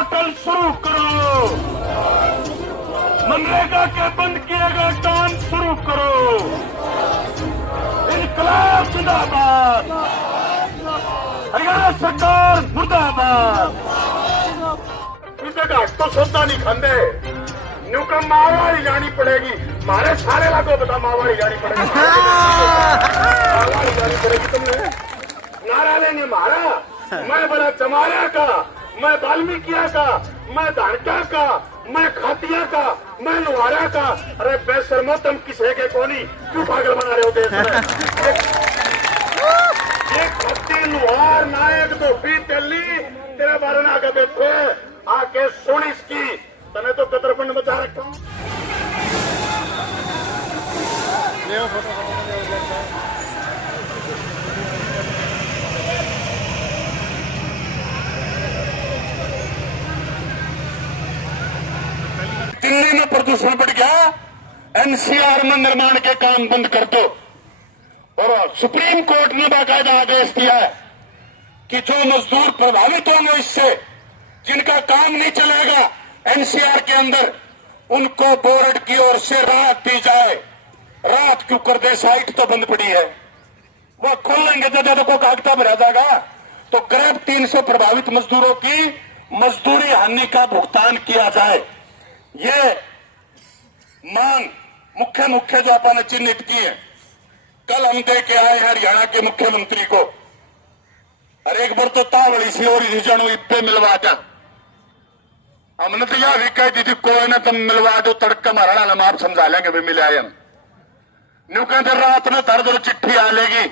Portal शुरू करो, मनरेगा के बंद किए गए काम शुरू करो, इनकलाब जिंदाबाद, हरियाणा सरकार मुर्दाबाद। इनका घाट तो सौदा नहीं खाते, न्यू का मारवाड़ी जानी पड़ेगी, मारे सारे लागो बता मारवाड़ी जानी पड़ेगी, मारवाड़ी जानी पड़ेगी। तुमने नारा लेने मारा, मैं बड़ा चमारा का, मैं वाल्मीकिया का, मैं धानका का, मैं खातिया का, मैं लोहारा का। अरे बेशर्मो तुम किसे के कोनी क्यों पागल बना रहे हो देश में? ये खत्ती लोहार नायक तो भी दिल्ली तेरे बारे में आगे बैठे आके सुन इसकी, तने तो कतरपंड मचा रखा हूं। दिल्ली में प्रदूषण बढ़ गया, एनसीआर में निर्माण के काम बंद कर दो। और सुप्रीम कोर्ट ने बाकायदा आदेश दिया है कि जो मजदूर प्रभावित होंगे इससे, जिनका काम नहीं चलेगा एनसीआर के अंदर, उनको बोर्ड की ओर से राहत दी जाए। राहत क्यों कर दे? साइट तो बंद पड़ी है, वह खोलेंगे जब को कागजा भरा जाएगा तो करीब 300 प्रभावित मजदूरों की मजदूरी हानि का भुगतान किया जाए। ये मांग मुख्य जो अपन ने चिन्हित की है, कल हम दे के आए हैं हरियाणा के मुख्यमंत्री को। और एक बार तो तावड़ी सी और रिजन इतने मिलवा जा, हमने तो यह भी कह दी थी कोई ना तुम मिलवा दो, तड़का मारना हम आप समझा लेंगे भी मिले आए हम। न्यू कहते रात में धर दो चिट्ठी आ लेगी,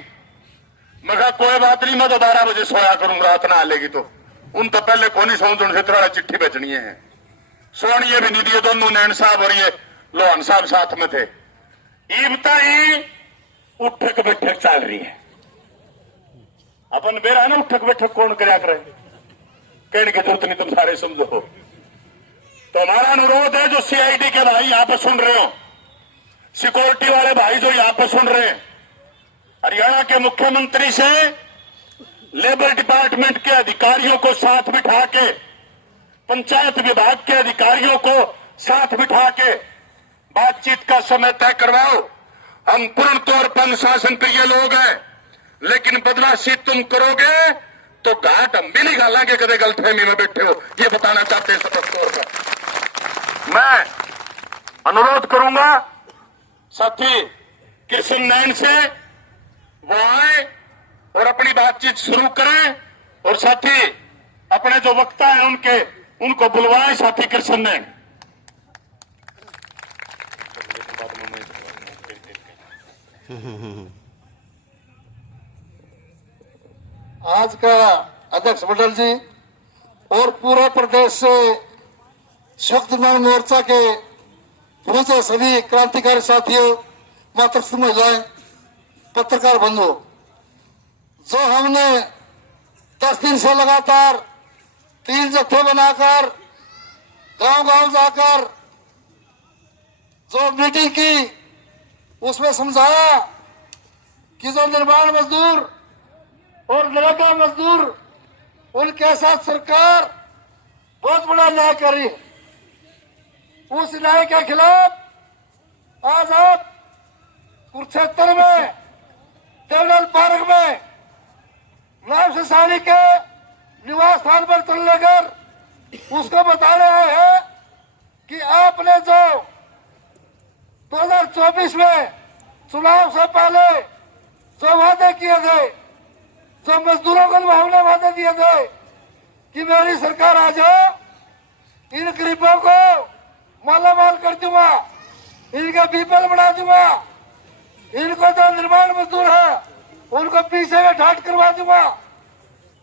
मैं कहा कोई बात नहीं, मैं तो 12 बजे सोया करूंगा, रात ना आ लेगी तो उन तो पहले कौन सौ से तरह चिट्ठी बेचनी है। सोनिए भी नहीं दिए, दोनों नैन साहब और ये लोहन साहब साथ में थे। ईबता ही उठक बैठक चल रही है, अपन बेरा है ना, उठक बैठक कौन कराया करे, कहने की जरूरत नहीं, तुम सारे समझो। तो हमारा अनुरोध है जो सीआईडी के भाई यहां पर सुन रहे हो, सिक्योरिटी वाले भाई जो यहां पर सुन रहे हैं, हरियाणा के मुख्यमंत्री से लेबर डिपार्टमेंट के अधिकारियों को साथ बिठा के, पंचायत विभाग के अधिकारियों को साथ बिठा के बातचीत का समय तय करवाओ। हम पूर्ण तौर पर अनुशासन प्रिय लोग हैं, लेकिन बदमाशी तुम करोगे तो घाट हम भी नहीं गालेंगे, कदे गलतफहमी में बैठे हो, ये बताना चाहते हैं स्पष्ट तौर पर। मैं अनुरोध करूंगा साथी कृष्ण नयन से, वो आए और अपनी बातचीत शुरू करें, और साथी अपने जो वक्ता हैं उनको बुलवाएं, साथी कृष्ण नयन। आज का अध्यक्ष मंडल जी और पूरे प्रदेश से शक्तिमान मोर्चा के पहुंचे सभी क्रांतिकारी साथियों, मातृशक्ति महिलाएं, पत्रकार बंधुओं, जो हमने 10 दिन से लगातार 3 जत्थे बनाकर गांव-गांव जाकर जो मीटिंग की, उसमें समझाया कि जो निर्माण मजदूर और नरेगा मजदूर, उनके साथ सरकार बहुत बड़ा न्याय कर रही है। उस न्याय के खिलाफ आज आप कुरुक्षेत्र में देवलाल पार्क में नायब सिसानी के निवास स्थान पर चल लेकर उसको बता रहे हैं कि आपने जो 2024 में चुनाव से पहले जो वादे किए थे, जो मजदूरों को हमने वादे दिए थे कि मेरी सरकार आ जाओ, इन गरीबों को मालामाल कर दूंगा, इनका बीपीएल बढ़ा दूंगा, इनको जो निर्माण मजदूर है उनको पीछे में ढाट करवा दूंगा,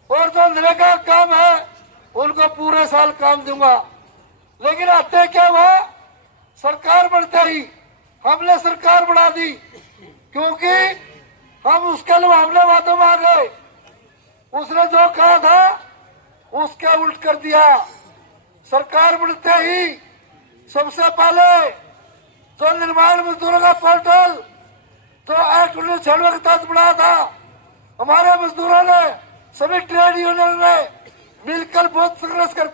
और जो नरेगा काम है उनको पूरे साल काम दूंगा। लेकिन आते क्या हुआ, सरकार बढ़ते ही हमने सरकार बढ़ा दी, क्योंकि हम उसके लुभावने वादों में आ गए। उसने जो कहा था उसके उल्ट कर दिया। सरकार बढ़ते ही सबसे पहले जो निर्माण मजदूरों का पोर्टल जो एक्ट 1996 के तहत बढ़ाया था, हमारे मजदूरों ने, सभी ट्रेड यूनियन ने मिलकर बहुत संघर्ष कर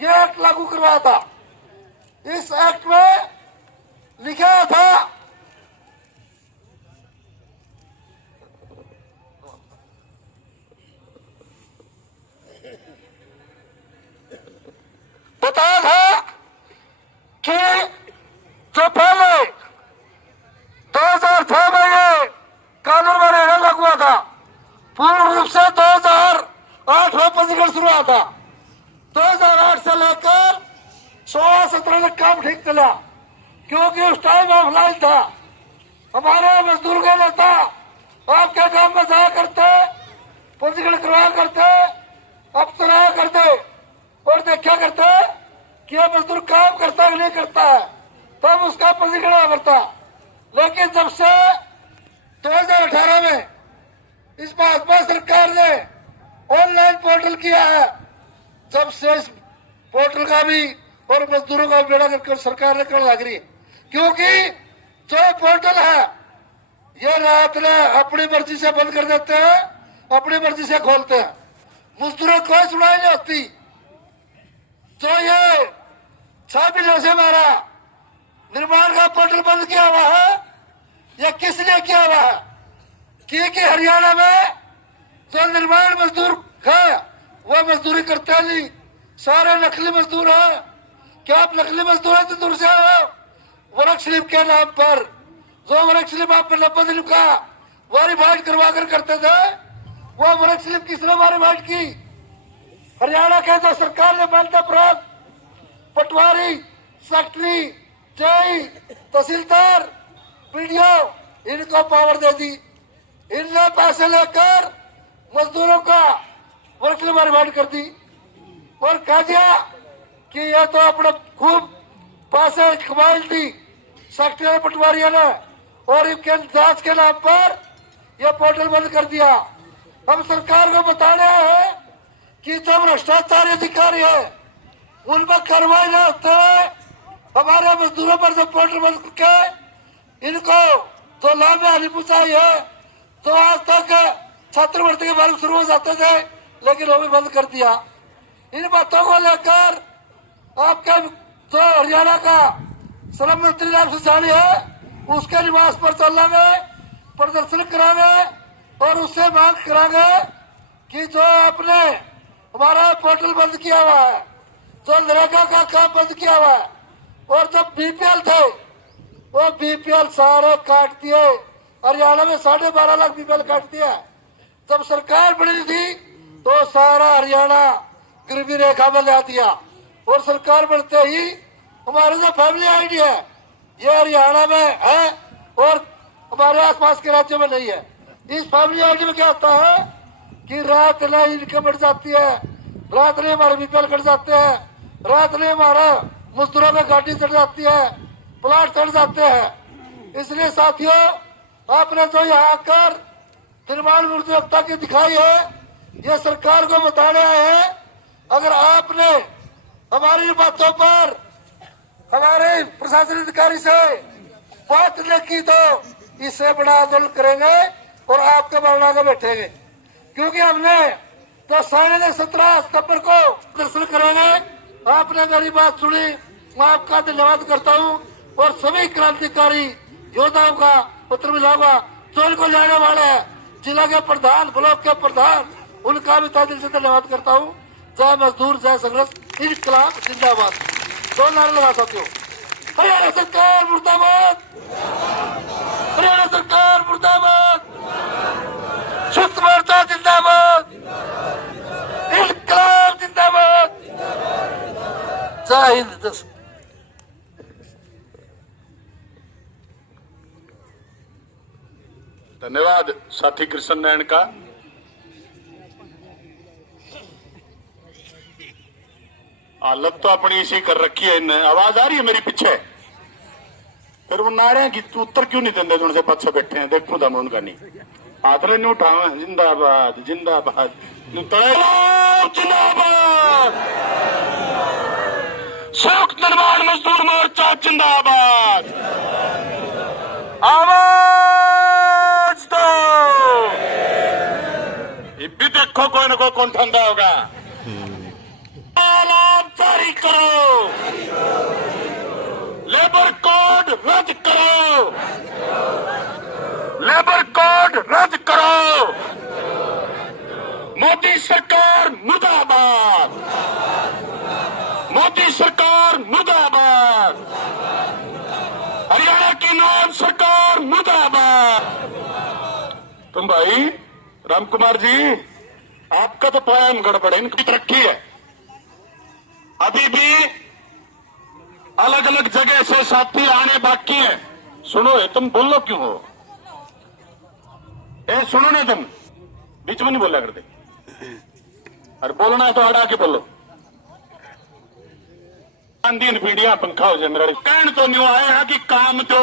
ये एक्ट लागू करवाया था। इस एक्ट में लिखा था बताया था कि जो पहले 2006 में ये कानून में लागू हुआ था, पूर्ण रूप से 2008 में पंजीकरण शुरू हुआ था। 2008 से लेकर 16-17 तक काम ठीक चला, क्योंकि उस टाइम ऑफलाइन था। हमारे मजदूर का नेता आपके गांव में जाया करते, पंजीकरण करवाया करते, अफसर आया करते और देखा करते कि यह मजदूर काम करता है नहीं करता है, तब उसका पंजीकरण करता। लेकिन जब से 2018 में इस भाजपा सरकार ने ऑनलाइन पोर्टल किया है, जब से इस पोर्टल का भी और मजदूरों का बेड़ा कर सरकार ने कर लग रही है। क्योंकि जो पोर्टल है ये रात ने अपनी मर्जी से बंद कर देते हैं, अपनी मर्जी से खोलते हैं, मजदूरों को कोई सुनाई नहीं होती। जो ये 6 महीने से हमारा निर्माण का पोर्टल बंद किया हुआ है, यह किस लिए किया हुआ है? क्योंकि हरियाणा में जो निर्माण मजदूर है वह मजदूरी करते हैं नहीं, सारे नकली मजदूर हैं। क्या आप नकली मजदूर हैं तो दूर से आए हो? वर्क स्लिप के नाम पर जो वर्क स्लिप आप 90 दिन का वेरीफाइड करवा कर करते थे, वह वर्क स्लिप किसने वेरीफाइड की? हरियाणा के जो सरकार ने मान्यता प्राप्त पटवारी, सेक्रेटरी, जेई, तहसीलदार, पीडीओ इनको पावर दे दी। इनने पैसे लेकर मजदूरों का वर्क स्लिप वेरीफाइड कर दी और कह दिया कि यह तो अपने खूब पैसे कमाई थी सेक्रेटरी पटवारियों ने, और इनके जांच के नाम पर यह पोर्टल बंद कर दिया। हम सरकार को बताने हैं कि जो भ्रष्टाचारी अधिकारी है उन पर कार्रवाई न होते हमारे मजदूरों पर जो पोर्टल बंद करके इनको जो लाभ में हानि पहुंचाई है, तो आज तक छात्रवृत्ति के बारे शुरू हो जाते थे, लेकिन वो भी बंद कर दिया। इन बातों को लेकर आपके जो हरियाणा का श्रम मंत्री नाम सुसानी है, उसके निवास पर चलेंगे, प्रदर्शन करांगे और उससे मांग करांगे कि जो आपने हमारा पोर्टल बंद किया हुआ है, जो नरेगा का काम बंद किया हुआ है, और जब बीपीएल थे वो बीपीएल सारे काट दिए। हरियाणा में 12.5 लाख बीपीएल काट दिया। जब सरकार बनी थी तो सारा हरियाणा गरीबी रेखा में ला दिया, और सरकार बनते ही हमारे जो फैमिली आईडी है ये हरियाणा में है और हमारे आसपास के राज्यों में नहीं है। इस फैमिली आईडी में क्या होता है कि रात ने इनकम बढ़ जाती है, रात ने हमारे बीपीएल कट जाते हैं, रात ने हमारा मजदूरों में गाड़ी चढ़ जाती है, प्लाट चढ़ जाते हैं। इसलिए साथियों, आपने जो यहाँ आकर निर्माण बुद्धिमत्ता की दिखाई है, ये सरकार को बताने आए हैं। अगर आपने हमारी बातों पर हमारे प्रशासन अधिकारी से बात न की तो इससे बड़ा आंदोलन करेंगे और आपके भावना को बैठेंगे। क्योंकि हमने तो 17 सितंबर को प्रदर्शन करेंगे। आपने मेरी बात सुनी, मैं आपका धन्यवाद करता हूँ और सभी क्रांतिकारी योद्धाओं का पत्र मिलाऊंगा जो इनको जाने वाले हैं, जिला के प्रधान, ब्लॉक के प्रधान, उनका भी तहे दिल से धन्यवाद करता हूँ। जय मजदूर, जय संघर्ष, इंकलाब जिंदाबाद। दो नारे लगा सकते हो। हरियाणा सरकार मुर्दाबाद, हरियाणा सरकार मुर्दाबाद, सुस्त मोर्चा जिंदाबाद, इंकलाब जिंदाबाद। जय हिंद। धन्यवाद साथी कृष्ण नैन का। हालत तो अपनी इसी कर रखी है इन्हें। आवाज आ रही है मेरी पीछे? फिर वो नारे की उत्तर क्यों नहीं देंगे? उनसे पीछे बैठे हैं, देखो दम उनका नहीं। हाथ नहीं उठाओ। जिंदाबाद जिंदाबाद जिंदाबाद। संयुक्त निर्माण मजदूर मोर्चा जिंदाबाद। आवाज दो। ये भी देखो कोई ना कोई कौन ठंडा होगा। जारी करो, लेबर कोड रद्द करो, लेबर कोड रद्द करो। मोदी सरकार मुर्दाबाद, मोदी सरकार मुर्दाबाद, हरियाणा की नॉन सरकार मुर्दाबाद। तुम भाई राम कुमार जी, आपका तो प्लान गड़बड़ है, इनकी तरक्की है। अभी भी अलग अलग जगह से साथी आने बाकी हैं। सुनो, ये तुम बोलो क्यों हो? ए सुनो ना, तुम बीच में नहीं बोला करते। अरे बोलना है तो अड़ा के बोलो। दिन पीढ़ियां पंखा हो जाए मेरा कहन तो नहीं आए हैं कि काम तो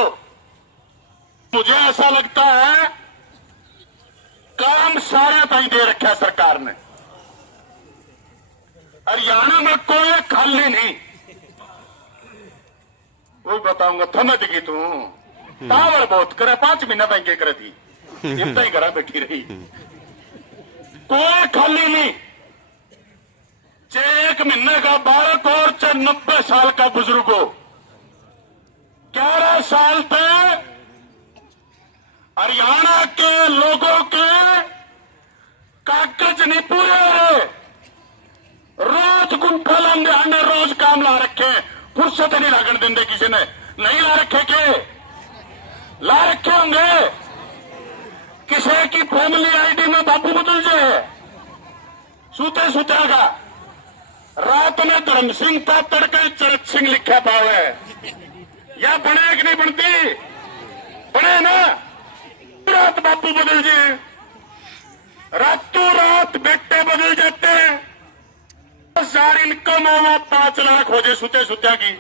मुझे ऐसा लगता है काम सारे ताई दे रखा है सरकार ने। हरियाणा में कोई खाली नहीं। वो बताऊंगा थमद की तू टावर बहुत करे 5 महीना तक के करे थी, इतना ही घर बैठी रही। कोई खाली नहीं। चाहे 1 महीने का बालक और चाहे 90 साल का बुजुर्ग हो, 11 साल तक हरियाणा के लोगों के कागज नहीं पूरे हो रहे। रोज गुंठा लाने आने रोज काम ला रखे, फुर्सत नहीं लागन देंगे किसी ने। नहीं ला रखे के ला रखे होंगे। किसी की फैमिली आईडी में बापू बदल जाए, सूते सुतेगा। रात में धर्म सिंह था, तड़के चरत सिंह लिखा पावे। या बने कि नहीं बनती? बने ना। रात बापू बदल जाए, रातों रात बेटे बदल जाते हैं। 10,000 इनकम हो 5 लाख हो जाए सुते सुत्या की।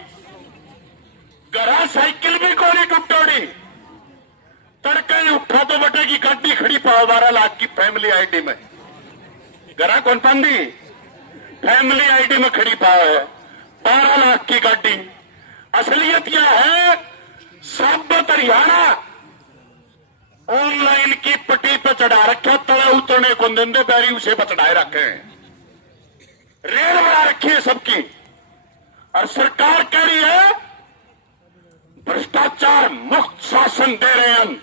घरा साइकिल भी कोनी टुटोड़ी। तड़के ही उठा तो बटे की गाड़ी खड़ी पाओ 12 लाख की फैमिली आईडी में। घरा कौन पांदी? फैमिली आईडी में खड़ी पाओ है 12 लाख की गाड़ी। असलियत यह है साबत हरियाणा ऑनलाइन की पट्टी पे चढ़ा रखा, तले उतरने को देंदे बैरी उसे पर चढ़ाए रखे। रेल बना रखी है सबकी। और सरकार कह रही है भ्रष्टाचार मुक्त शासन दे रहे हैं हम।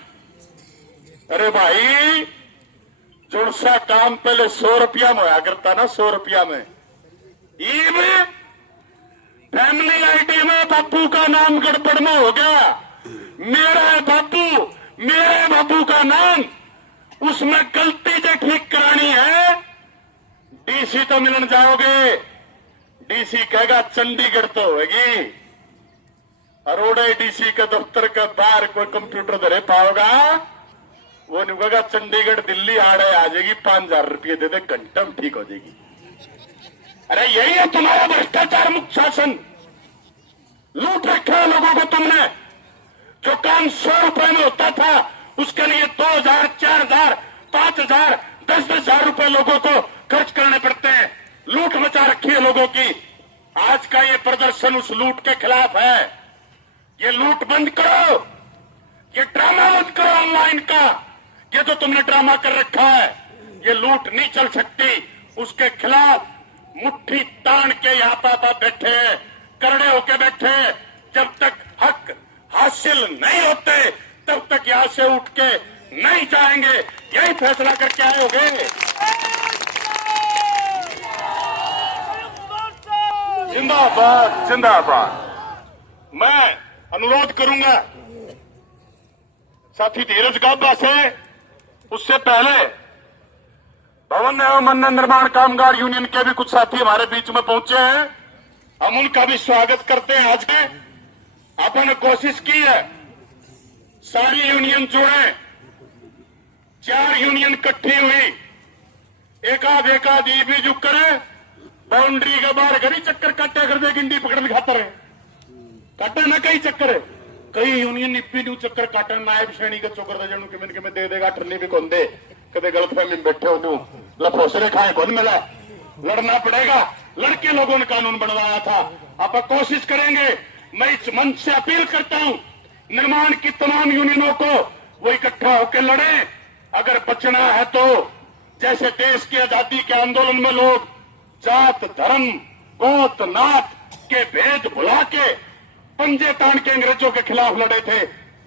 अरे भाई, जो सा काम पहले 100 रुपया में होया करता ना, 100 रुपया में, ये भी फैमिली आईडी में बापू का नाम गड़बड़ में हो गया। मेरा बापू, मेरे बापू का नाम, उसमें गलती जो ठीक करानी है। डीसी तो मिलन जाओगे, डीसी कहेगा चंडीगढ़ तो होगी। अरोड़े डीसी के दफ्तर के बाहर कोई कंप्यूटर धरे पाओगा, वो नहीं कहेगा चंडीगढ़ दिल्ली आड़े आ जाएगी, 5,000 रुपये दे दे घंटा में ठीक हो जाएगी। अरे यही है तुम्हारा भ्रष्टाचार मुक्त शासन। लूट रखा है लोगों को तुमने। जो काम 100 रुपए में होता था उसके लिए 2,000, 4,000, 5,000, 10,000 रुपए लोगों को खर्च करने पड़ते हैं। लूट मचा रखी है लोगों की। आज का ये प्रदर्शन उस लूट के खिलाफ है। ये लूट बंद करो, ये ड्रामा बंद करो ऑनलाइन का। ये तो तुमने ड्रामा कर रखा है, ये लूट नहीं चल सकती। उसके खिलाफ मुट्ठी तान के यहाँ पर बैठे हैं, करड़े होके बैठे हैं। जब तक हक हासिल नहीं होते तब तक यहां से उठ के नहीं जाएंगे। यही फैसला करके आए होंगे। जिंदाबाद, जिंदाबाद। मैं अनुरोध करूंगा साथी धीरज गाबा से, उससे पहले भवन एवं अन्य निर्माण कामगार यूनियन के भी कुछ साथी हमारे बीच में पहुंचे हैं। हम उनका भी स्वागत करते हैं। आज के अपन कोशिश की है सारी यूनियन जुड़े। 4 यूनियन इकट्ठी हुई, एकाध ये भी जो करे बाउंड्री के बाहर घरी चक्कर काटा कर दे, गिंडी पकड़ दिखाता रहे। काटा ना कई चक्कर है, कई यूनियन इप्पी न्यू चक्कर काटे नायब श्रेणी का चौकर दे जनू किमें किमें दे देगा ठल्ली भी कौन दे। कदे गलतफहमी में बैठे हो न्यू लफोसरे खाए कौन मिला। लड़ना पड़ेगा। लड़के लोगों ने कानून बनवाया था। आप कोशिश करेंगे। मैं इस मंच से अपील करता हूं निर्माण की तमाम यूनियनों को, वो इकट्ठा होकर लड़े। अगर बचना है तो जैसे देश की आजादी के आंदोलन में लोग जात, धर्म, गोत नात के भेद भुला के पंजे तान के अंग्रेजों के खिलाफ लड़े थे,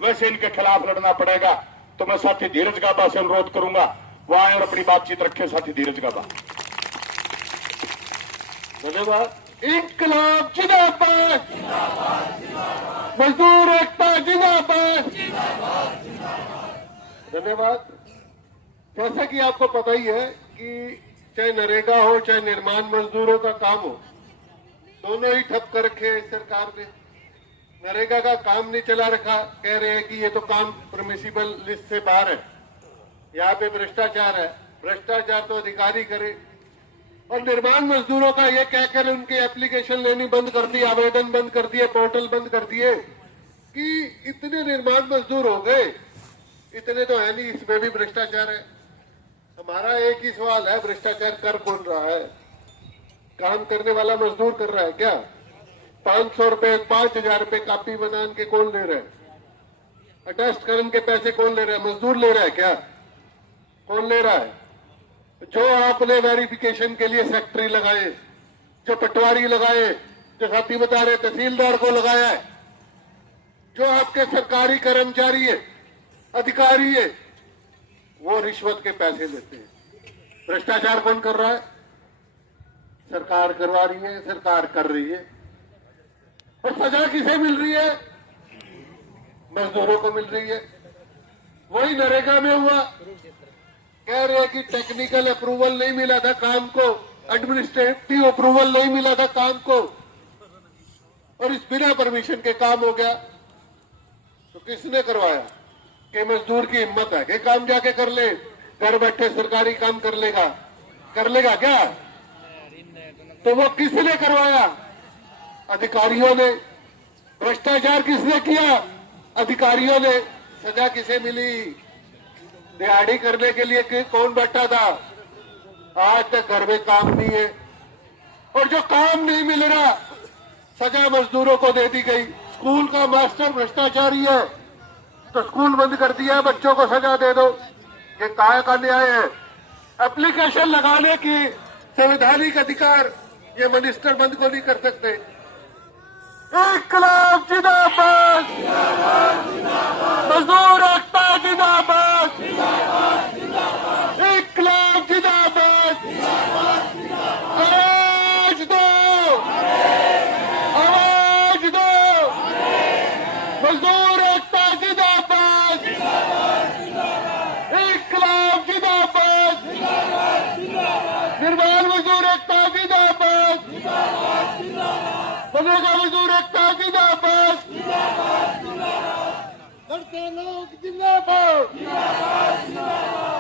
वैसे इनके खिलाफ लड़ना पड़ेगा। तो मैं साथी धीरज गाबा से अनुरोध करूंगा वो आए और अपनी बातचीत रखे। साथी धीरज गाबा। धन्यवाद। इंकलाब जिंदाबाद, मजदूर एकता जिंदाबाद। धन्यवाद। जैसा कि आपको पता ही है कि चाहे नरेगा हो चाहे निर्माण मजदूरों का काम हो, दोनों ही ठप कर रखे हैं सरकार ने। नरेगा का काम नहीं चला रखा, कह रहे हैं कि ये तो काम परमिसिबल लिस्ट से बाहर है, यहाँ पे भ्रष्टाचार है। भ्रष्टाचार तो अधिकारी करे। और निर्माण मजदूरों का ये कहकर उनके एप्लीकेशन लेनी बंद कर दी, आवेदन बंद कर दिए, पोर्टल बंद कर दिए कि इतने निर्माण मजदूर हो गए। इतने तो है नहीं, इसमें भी भ्रष्टाचार है। हमारा एक ही सवाल है, भ्रष्टाचार कर कौन रहा है? काम करने वाला मजदूर कर रहा है क्या? 500 रुपए 5000 रुपए कापी बनान के कौन ले रहा है? अटेस्ट करने के पैसे कौन ले रहा है? मजदूर ले रहा है क्या? कौन ले रहा है? जो आपने वेरिफिकेशन के लिए सेक्रेटरी लगाए, जो पटवारी लगाए, जो साथी बता रहे तहसीलदार को लगाया है, जो आपके सरकारी कर्मचारी है, अधिकारी है, वो रिश्वत के पैसे लेते हैं। भ्रष्टाचार कौन कर रहा है? सरकार करवा रही है, सरकार कर रही है। और सजा किसे मिल रही है? मजदूरों को मिल रही है। वही नरेगा में हुआ, कह रहे हैं कि टेक्निकल अप्रूवल नहीं मिला था काम को, एडमिनिस्ट्रेटिव अप्रूवल नहीं मिला था काम को, और इस बिना परमिशन के काम हो गया। तो किसने करवाया? कि मजदूर की हिम्मत है कि काम जाके कर ले, घर बैठे सरकारी काम कर लेगा क्या? तो वो किसने करवाया? अधिकारियों ने। भ्रष्टाचार किसने किया? अधिकारियों ने। सजा किसे मिली? दिहाड़ी करने के लिए कौन बैठा था? आज तक घर में काम नहीं है, और जो काम नहीं मिल रहा सजा मजदूरों को दे दी गई। स्कूल का मास्टर भ्रष्टाचारी है तो स्कूल बंद कर दिया, बच्चों को सजा दे दो। ये काय का न्याय है? एप्लीकेशन लगाने की संवैधानिक अधिकार ये मिनिस्टर बंद को नहीं कर सकते। इंकलाब जिंदाबाद, मजदूर एकता जिंदाबाद, इंकलाब जिंदाबाद। आवाज दो, आवाज दो, मजदूर एकता जिंदाबाद, इंकलाब जिंदाबाद, निर्माण मजदूर एकता जिंदाबाद, बनेगा मजदूर एकता जिंदाबाद, लड़ते लोग जिंदाबाद,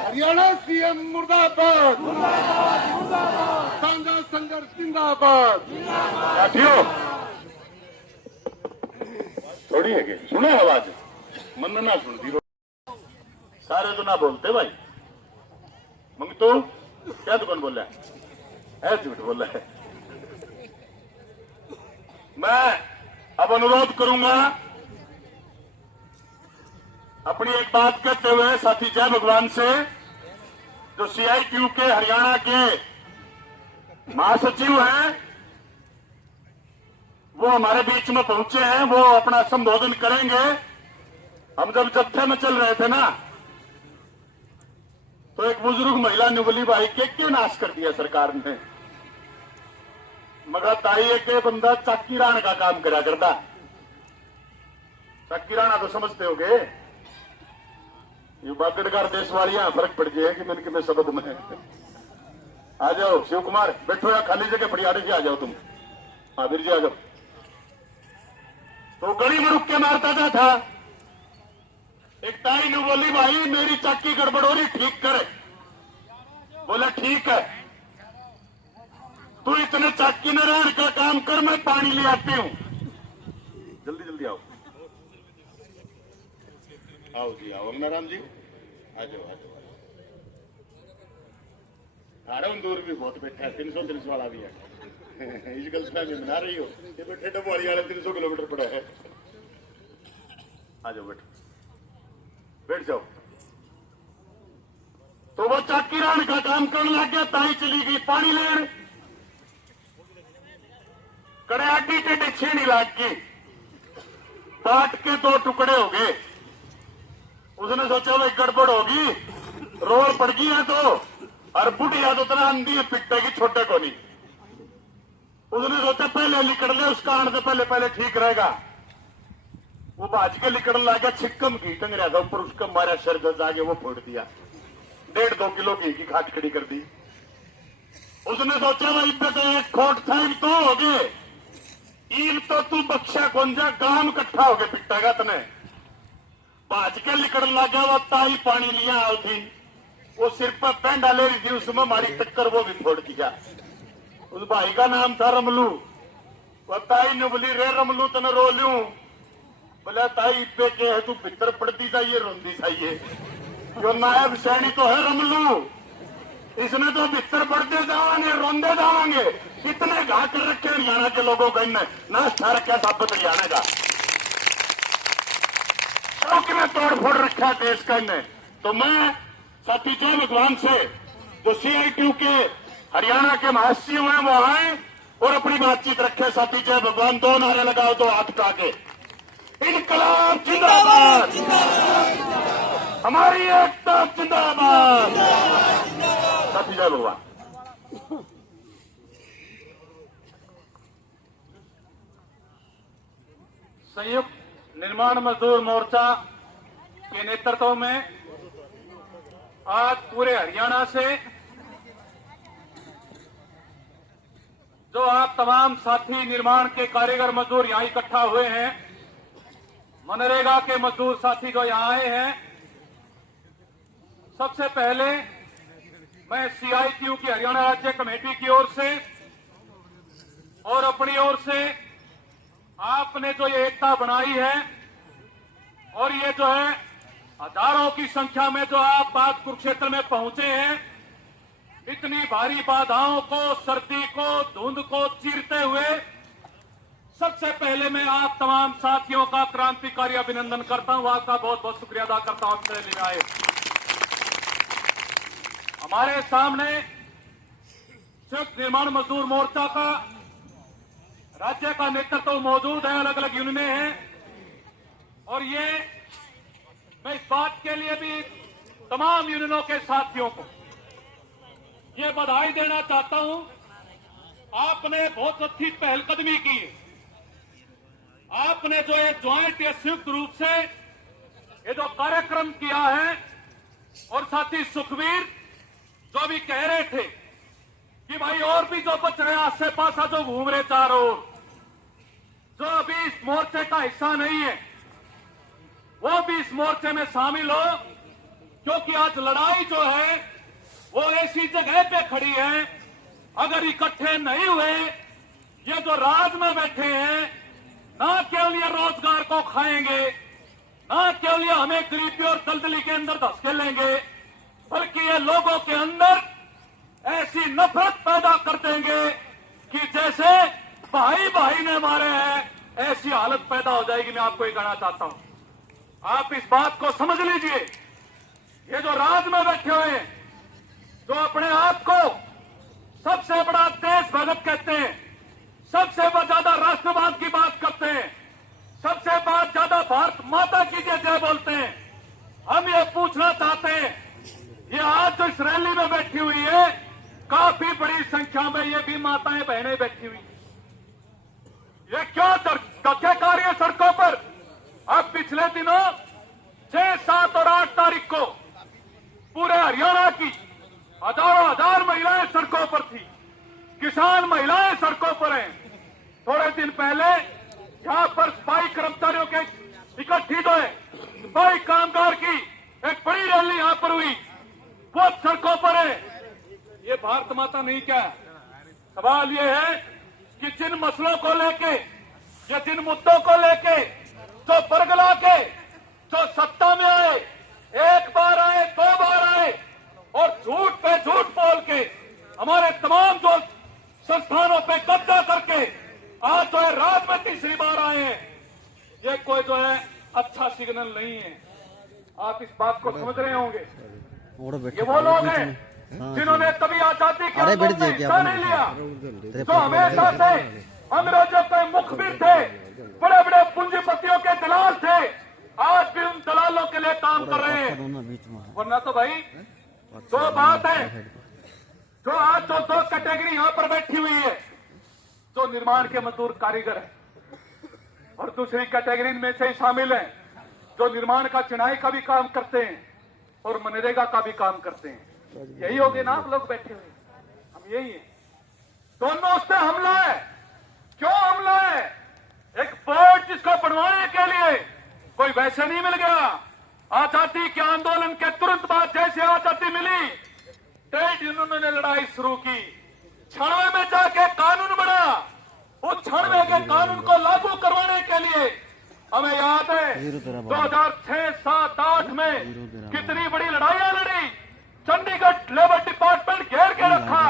हरियाणा सीएम मुर्दाबाद, सांझा संघर्ष जिंदाबाद। साथियों थोड़ी है कि सुनो आवाज, मन ना सुनती सारे तो ना बोलते भाई। मंगतू क्या दुकान बोल रहा है? झूठ बोल रहा है। मैं अब अनुरोध करूंगा अपनी एक बात कहते हुए साथी जय भगवान से, जो CITU के हरियाणा के महासचिव हैं वो हमारे बीच में पहुंचे हैं, वो अपना संबोधन करेंगे। हम जब जत्थे में चल रहे थे ना, तो एक बुजुर्ग महिला ने बोली भाई के क्यों नाश कर दिया सरकार ने? मगर ताई है के बंदा चाकी राण का काम करा करता। चाकी राणा तो समझते होगे, ये बागड़गार देश वालियां फर्क पड़ जाए कि मैंने शब्द में। आ जाओ शिव कुमार, बैठो या खाली जगह फड़ियाड़े से आ जाओ तुम। हाँ वीर जी आ जाओ। तो गली में रुक के मारता था। एक ताई ने बोली भाई मेरी चाकी गड़बड़ हो रही, ठीक करे। बोला ठीक है, तू इतने चाकी नारायण का काम कर, मैं पानी ले आती हूं। जल्दी जल्दी आओ, आओ जी आओ। अमनाराम जी आ जाओ, आ जाओ। हारम दूर भी बहुत बैठा है, 330 वाला भी है। इस गल में बना रही हो, ये बैठे डबोरी वाले 300 किलोमीटर पड़ा है। आ जाओ बैठो, बैठ जाओ। तो वो चाकी राण का काम करने लग गया, ताई चली गई पानी लेने। कड़ियाटी के डिच्छी नहीं लाग की, पाट के 2 टुकड़े हो गए। उसने सोचा भाई गड़बड़ होगी, रोल पड़ गई है तो, और बुढ़िया तो इतना अंधी है पिटटेगी, छोटे को नहीं। उसने सोचा पहले लिकड़ ले, उसका आने से पहले पहले ठीक रहेगा। वो भाज के लिकड़ ला गया, छिक्कम घी टंग रहा था ऊपर, उसका मारा सर दर्द आगे वो फोड़ दिया, 1.5-2 किलो घी की खाट खड़ी कर दी। उसने सोचा भाई पे तो एक खोट था, तो हो गए ईल तो तू बख्शा कौन जा, गांव इकट्ठा हो गए पिटेगा तने। भाज के लिकड़ ला गया, वो ताई पानी लिया आई थी, वो सिर पर पेंडा ले रही थी, उसमें मारी टक्कर, वो भी फोड़ दिया। उस भाई का नाम था रमलू। वो ताई ने बोली रे रमलू तने रो लू, बोला ताई पे के है तू भीतर पड़ती जाइए रोंदी जाइए, जो नायब सैनी तो है रमलू, इसने तो भीतर पड़ते जावांगे रोंदे जावांगे। कितने घा कर रखे हरियाणा के लोगों का, इनने नाश्ता रखा साबित हरियाणा का, शौक में तोड़ फोड़ रखा देश का इनने। तो मैं साथी जय भगवान से जो CITU के हरियाणा के महासचिव हैं वो आए और अपनी बातचीत रखे। साथी जय भगवान 2 नारे लगाओ, 2 हाथ उठा के, इनकलाब जिंदाबाद, हमारी एकता जिंदाबाद, साथी जय भगवान। संयुक्त निर्माण मजदूर मोर्चा के नेतृत्व में आज पूरे हरियाणा से जो आप तमाम साथी निर्माण के कारीगर मजदूर यहां इकट्ठा हुए हैं, मनरेगा के मजदूर साथी जो यहां आए हैं, सबसे पहले मैं CITU की हरियाणा राज्य कमेटी की ओर से और अपनी ओर से आपने जो ये एकता बनाई है और ये जो है हजारों की संख्या में जो आप आज कुरुक्षेत्र में पहुंचे हैं, इतनी भारी बाधाओं को, सर्दी को, धुंध को चीरते हुए, सबसे पहले मैं आप तमाम साथियों का क्रांतिकारी अभिनंदन करता हूं, आपका बहुत बहुत शुक्रिया अदा करता हूं आपसे ले आए। हमारे सामने संयुक्त निर्माण मजदूर मोर्चा का राज्य का नेतृत्व मौजूद है, अलग अलग यूनियनें हैं, और ये मैं इस बात के लिए भी तमाम यूनियनों के साथियों को ये बधाई देना चाहता हूं, आपने बहुत अच्छी पहलकदमी की है। आपने जो ये ज्वाइंट या संयुक्त रूप से ये जो कार्यक्रम किया है, और साथी सुखवीर जो भी कह रहे थे कि भाई और भी जो बच रहे आसे पास जो घूम रहे चारों ओर, जो अभी इस मोर्चे का हिस्सा नहीं है, वो भी इस मोर्चे में शामिल हो, क्योंकि आज लड़ाई जो है वो ऐसी जगह पे खड़ी है, अगर इकट्ठे नहीं हुए, ये जो राज में बैठे हैं, ना केवल ये रोजगार को खाएंगे, ना केवल ये हमें गरीबी और दलदली के अंदर धसके लेंगे, बल्कि ये लोगों के अंदर ऐसी नफरत पैदा कर देंगे कि जैसे भाई भाई ने मारे हैं, ऐसी हालत पैदा हो जाएगी। मैं आपको ये कहना चाहता हूं, आप इस बात को समझ लीजिए। ये जो राज में बैठे हुए हैं, जो अपने आप को सबसे बड़ा देशभक्त कहते हैं, सबसे ज्यादा राष्ट्रवाद की बात करते हैं, सबसे ज्यादा भारत माता की जय बोलते हैं, हम ये पूछना चाहते हैं, ये आज जो इस रैली में बैठी हुई है, काफी बड़ी संख्या में ये भी माताएं बहनें बैठी हुई, ये क्यों धक्के खा रही है सड़कों पर? अब पिछले दिनों 6, 7 और 8 तारीख को पूरे हरियाणा की हजारों हजार महिलाएं सड़कों पर थी, किसान महिलाएं सड़कों पर हैं। थोड़े दिन पहले यहां पर सफाई कर्मचारियों के इकट्ठी जो है, सफाई कामगार की एक बड़ी रैली यहां पर हुई, वो सड़कों पर है। ये भारत माता नहीं क्या है? सवाल ये है कि जिन मसलों को लेके या जिन मुद्दों को लेके जो बरगला के जो सत्ता में आए, एक बार आए, 2 बार आए, और झूठ पे झूठ बोल के हमारे तमाम जो संस्थानों पे कब्जा करके आज जो है रात में तीसरी बार आए हैं, ये कोई जो है अच्छा सिग्नल नहीं है। आप इस बात को समझ रहे होंगे। ये वो लोग हैं जिन्होंने कभी आजादी के आंदोलन में हिस्सा नहीं लिया, जो हमेशा से अंग्रेजों के मुखबिर थे, बड़े बड़े पूंजीपतियों के दलाल थे, आज भी उन दलालों के लिए काम कर रहे हैं। वरना तो भाई दो बात है, जो आज तो दो कैटेगरी यहां पर बैठी हुई है, जो निर्माण के मजदूर कारीगर है, और दूसरी कैटेगरी में से ही शामिल है जो निर्माण का चिनाई का भी काम करते हैं और मनरेगा का भी काम करते हैं। यही हो गए ना आप लोग बैठे हुए, हम यही है। दोनों से हमला है। क्यों हमला है? एक बोर्ड जिसको बनवाने के लिए कोई वैसे नहीं मिल गया। आजादी के आंदोलन के तुरंत बाद जैसे आजादी मिली, ट्रेड यूनियनों ने लड़ाई शुरू की, 96 में जाके कानून बना। उस 96 के कानून को लागू करवाने के लिए हमें याद है 2006, 7, 8 में कितनी बड़ी लड़ाइयां लड़ी। चंडीगढ़ लेबर डिपार्टमेंट घेर के रखा।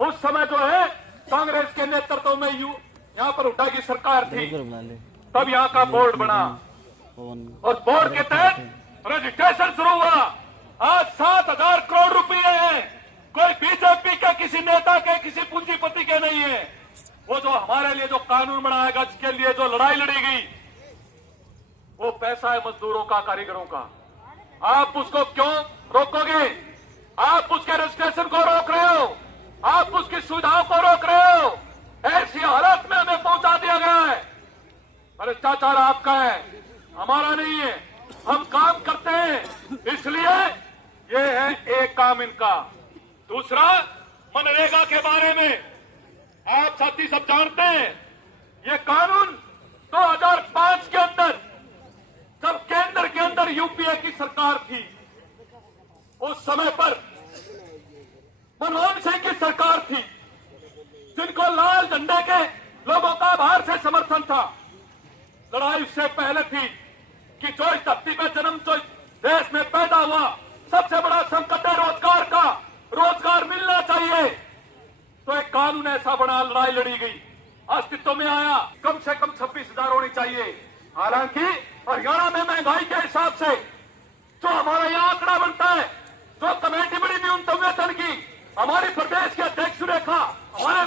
उस समय जो है कांग्रेस के नेतृत्व में यहाँ पर हुड्डा की सरकार थी, तब यहाँ का बोर्ड बना। उस बोर्ड के तहत रजिस्ट्रेशन शुरू हुआ। आज 7,000 करोड़ रुपए हैं। कोई बीजेपी के किसी नेता के, किसी पूंजीपति के नहीं है। वो जो हमारे लिए जो कानून बनाएगा, जिसके लिए जो लड़ाई लड़ी गई, वो पैसा है मजदूरों का, कारीगरों का। आप उसको क्यों रोकोगे? आप उसके रजिस्ट्रेशन को रोक रहे हो, आप उसकी सुविधाओं को रोक रहे हो। ऐसी हालत में हमें पहुंचा दिया गया है। भ्रष्टाचार आपका है, हमारा नहीं है। हम काम करते हैं, इसलिए ये है एक काम इनका। दूसरा, मनरेगा के बारे में आप साथी सब जानते हैं, ये कानून 2005 के अंदर, जब केंद्र के अंदर यूपीए की सरकार थी, उस समय पर मनमोहन सिंह की सरकार थी, जिनको लाल झंडे के लोगों का बाहर से समर्थन था। लड़ाई उससे पहले थी कि जो इस धरती पे जन्म, जो देश में पैदा हुआ, सबसे बड़ा संकट है रोजगार का। रोजगार मिलना चाहिए, तो एक कानून ऐसा बना, लड़ाई लड़ी गई, अस्तित्व में आया। कम से कम 26,000 होनी चाहिए। हालांकि हरियाणा में महंगाई के हिसाब से जो हमारा यहाँ आंकड़ा बनता है, जो कमेटी बड़ी न्यूनतम वेतन की, हमारे प्रदेश के अध्यक्ष रेखा, हमारे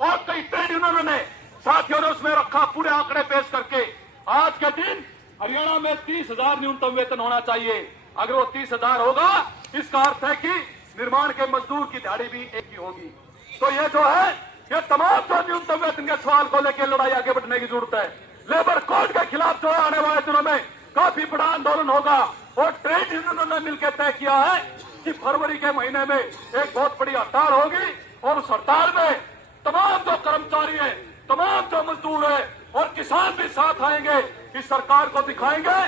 और कई ट्रेड यूनियनों ने, साथियों ने उसमें रखा पूरे आंकड़े पेश करके। आज के दिन हरियाणा में 30,000 न्यूनतम वेतन होना चाहिए। अगर वो 30,000 होगा, इसका अर्थ है कि निर्माण के मजदूर की दिहाड़ी भी एक ही होगी। तो ये जो है, ये तमाम जो न्यूनतम वेतन के सवाल को लेकर लड़ाई आगे बढ़ने की जरूरत है। लेबर कोड के खिलाफ जो आने वाले दिनों में काफी बड़ा आंदोलन होगा, और ट्रेड यूनियनों ने मिलकर तय किया है कि फरवरी के महीने में एक बहुत बड़ी हड़ताल होगी, और उस हड़ताल में तमाम जो कर्मचारी है, तमाम जो मजदूर है और किसान भी साथ आएंगे। इस सरकार को दिखाएंगे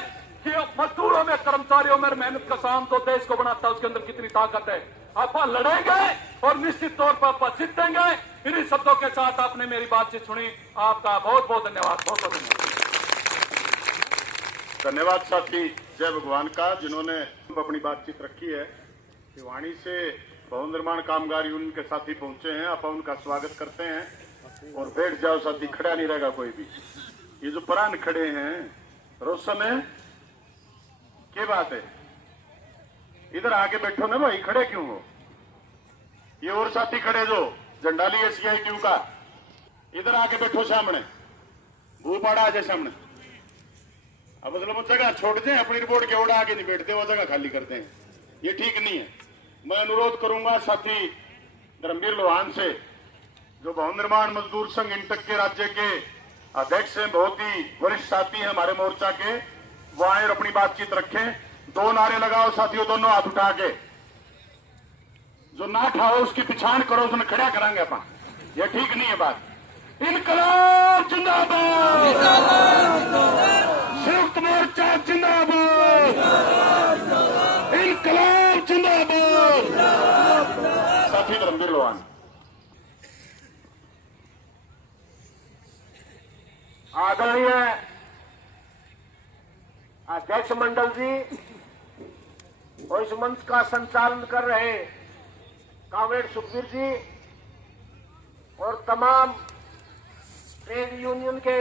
कि मजदूरों में, कर्मचारियों में मेहनत का शाम तो देश को बनाता है, उसके अंदर कितनी ताकत है। आप लड़ेंगे और निश्चित तौर पर आप जीतेंगे। इन्हीं शब्दों के साथ आपने मेरी बातचीत सुनी। आपका बहुत बहुत धन्यवाद, बहुत बहुत धन्यवाद साथी जय भगवान का, जिन्होंने अपनी बातचीत रखी है। भिवानी से भवन निर्माण कामगार यूनियन के साथी पहुंचे हैं, आप उनका स्वागत करते हैं। और बैठ जाओ साथी, खड़ा नहीं रहेगा कोई भी। ये जो परान खड़े हैं, रोशन है, क्या बात है? इधर आके बैठो ना भाई, खड़े क्यों हो? ये और साथी खड़े जो झंडा लिए CITU का, इधर आके बैठो सामने, भूपाड़ा आ जाए सामने। अब मतलब जगह छोड़ दें, अपनी रिपोर्ट के ओर आगे नहीं बैठते, वो जगह खाली करते हैं, ये ठीक नहीं है। मैं अनुरोध करूंगा साथी धर्मवीर लोहान से, जो भवन निर्माण मजदूर संघ इंटक के राज्य के अध्यक्ष हैं, बहुत ही वरिष्ठ साथी हैं हमारे मोर्चा के, वो आए और अपनी बातचीत रखें। 2 नारे लगाओ साथियों, दोनों हाथ उठा के। जो ना ठाओ उसकी पिछाड़ करो, उसने खड़ा करांगे अपन। ये ठीक नहीं है बात। इनकलाब जिंदाबाद, संयुक्त मोर्चा जिंदाबाद, इनकलाब जिंदाबाद। साथी धर्मवीर लोहान। आदरणीय अध्यक्ष मंडल जी और इस मंच का संचालन कर रहे कामरेड सुखबीर जी और तमाम ट्रेड यूनियन के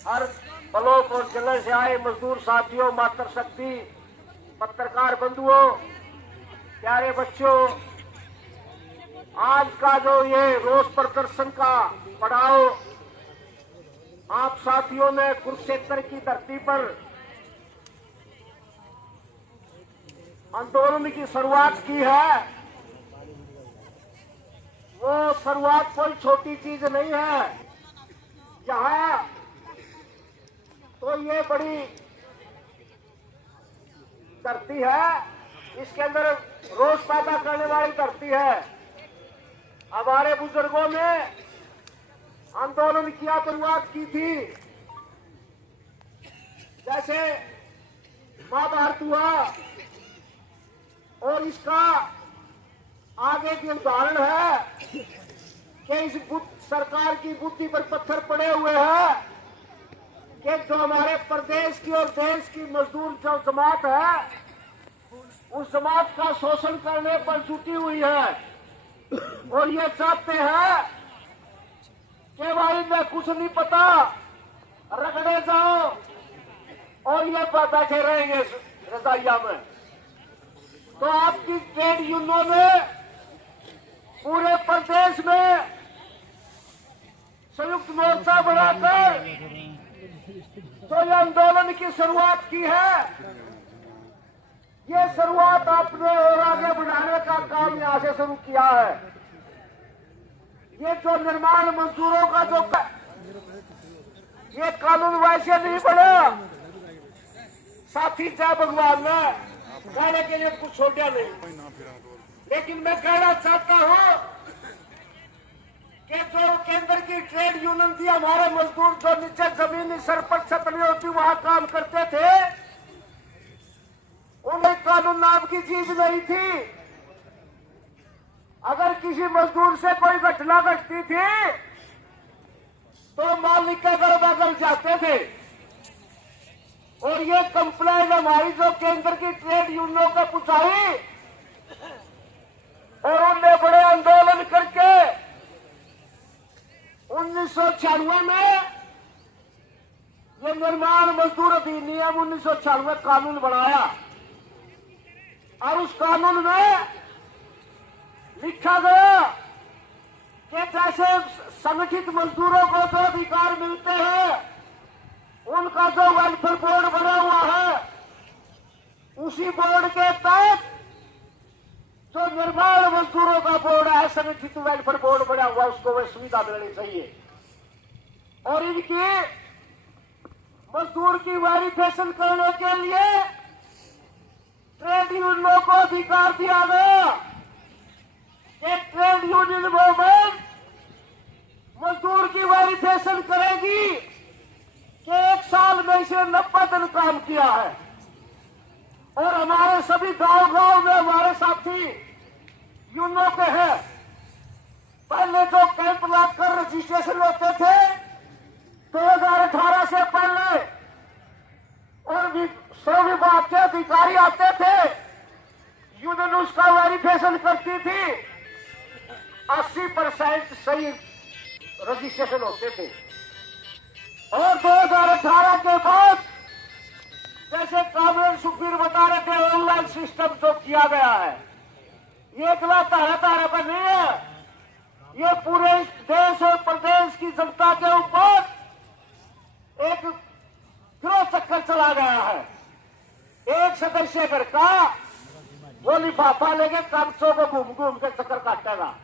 हर ब्लॉक और जिले से आए मजदूर साथियों, मातृशक्ति, पत्रकार बंधुओं, प्यारे बच्चों, आज का जो ये रोष प्रदर्शन का पड़ाव आप साथियों ने कुरुक्षेत्र की धरती पर आंदोलन की शुरुआत की है, वो शुरुआत कोई छोटी चीज नहीं है। यहाँ तो ये बड़ी धरती है, इसके अंदर रोष पैदा करने वाली धरती है। हमारे बुजुर्गों ने आंदोलन किया, शुरुआत की थी, जैसे महाभारत हुआ, और इसका आगे की उदाहरण है कि इस सरकार की बुद्धि पर पत्थर पड़े हुए हैं कि जो हमारे प्रदेश की और देश की मजदूर जो जमात है, उस जमात का शोषण करने पर जुटी हुई है, और ये चाहते हैं कि भाई मैं कुछ नहीं पता, रगड़े जाओ और ये बैठे रहेंगे रजाइया में। तो आपकी ट्रेड यूनियनों ने पूरे प्रदेश में संयुक्त मोर्चा बनाकर जो ये आंदोलन की शुरुआत की है, ये शुरुआत आपने और आगे बढ़ाने का काम यहां से शुरू किया है। ये जो निर्माण मजदूरों का जो ये कानून वैसे नहीं बना, साथी जय भगवान ने कहने के लिए कुछ छोड़ा नहीं, लेकिन मैं कहना चाहता हूं कि जो केंद्र की ट्रेड यूनियन थी, हमारे मजदूर जो नीचे जमीनी सर पर छत नहीं होती वहां काम करते थे, उन्हें कानून नाम की चीज नहीं थी। अगर किसी मजदूर से कोई घटना घटती थी तो मालिक के घर जाते थे, और ये कंप्लेंट हमारी जो केंद्र की ट्रेड यूनियनों को पहुंचाई, और उनने बड़े आंदोलन करके 1996 में ये निर्माण मजदूर अधिनियम 1996 कानून बनाया, और उस कानून में लिखा गया कि जैसे संगठित मजदूरों को जो अधिकार मिलते हैं, उनका जो वेलफेयर बोर्ड बना हुआ है, उसी बोर्ड के तहत जो निर्माण मजदूरों का बोर्ड है, संगठित वेलफेयर बोर्ड बना हुआ, उसको वह सुविधा मिलनी चाहिए। और इनकी मजदूर की वेरिफिकेशन करने के लिए ट्रेड यूनियनों को अधिकार दिया गया कि ट्रेड यूनियन मूवमेंट मजदूर की वेरिफिकेशन करेगी कि 1 साल में इसे 90 दिन काम किया है। और हमारे सभी गांव-गांव में हमारे साथी यूनियनों के हैं। पहले जो कैंप लाकर रजिस्ट्रेशन होते थे 2018 से पहले, और श्रम विभाग के अधिकारी आते थे, यूनियन उसका वेरिफिकेशन करती थी, 80% सही रजिस्ट्रेशन होते थे। और 2018 के बाद जैसे कामरेड सुखबीर बता रहे थे, ऑनलाइन सिस्टम जो किया गया है, ये अकेला तारा पर नहीं है, ये पूरे देश और प्रदेश की जनता के ऊपर एक गिरोह चक्कर चला गया है। एक सदस्य घर का वो लिफाफा लेके कागजों को घूम घूम के चक्कर काटेगा।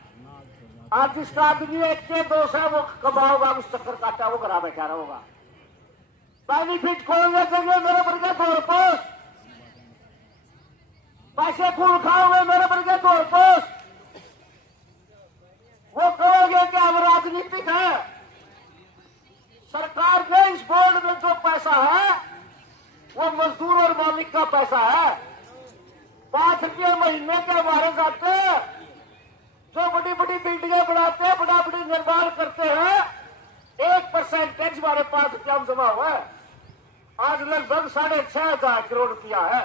आज जिसका आदमी 1 के 2 से वो कमाओगा, उस चक्कर काटा, वो घरा बैठा रहेगा। बेनिफिट कौन देखेंगे? मेरे वर्ग 2 रुपये पैसे खून खाओगे, मेरे वर्ग 2 रुपये। वो कहोगे कि हम राजनीतिक है। सरकार के इस बोर्ड में जो पैसा है वो मजदूर और मालिक का पैसा है। 5 रुपये महीने के हमारे जाते, जो बड़ी बड़ी बिल्डिंगें बनाते हैं, बड़ा बड़ी निर्माण करते हैं, 1% टैक्स हमारे 5 रुपया जमा हुआ है। आज लगभग 6,500 करोड़ रुपया है।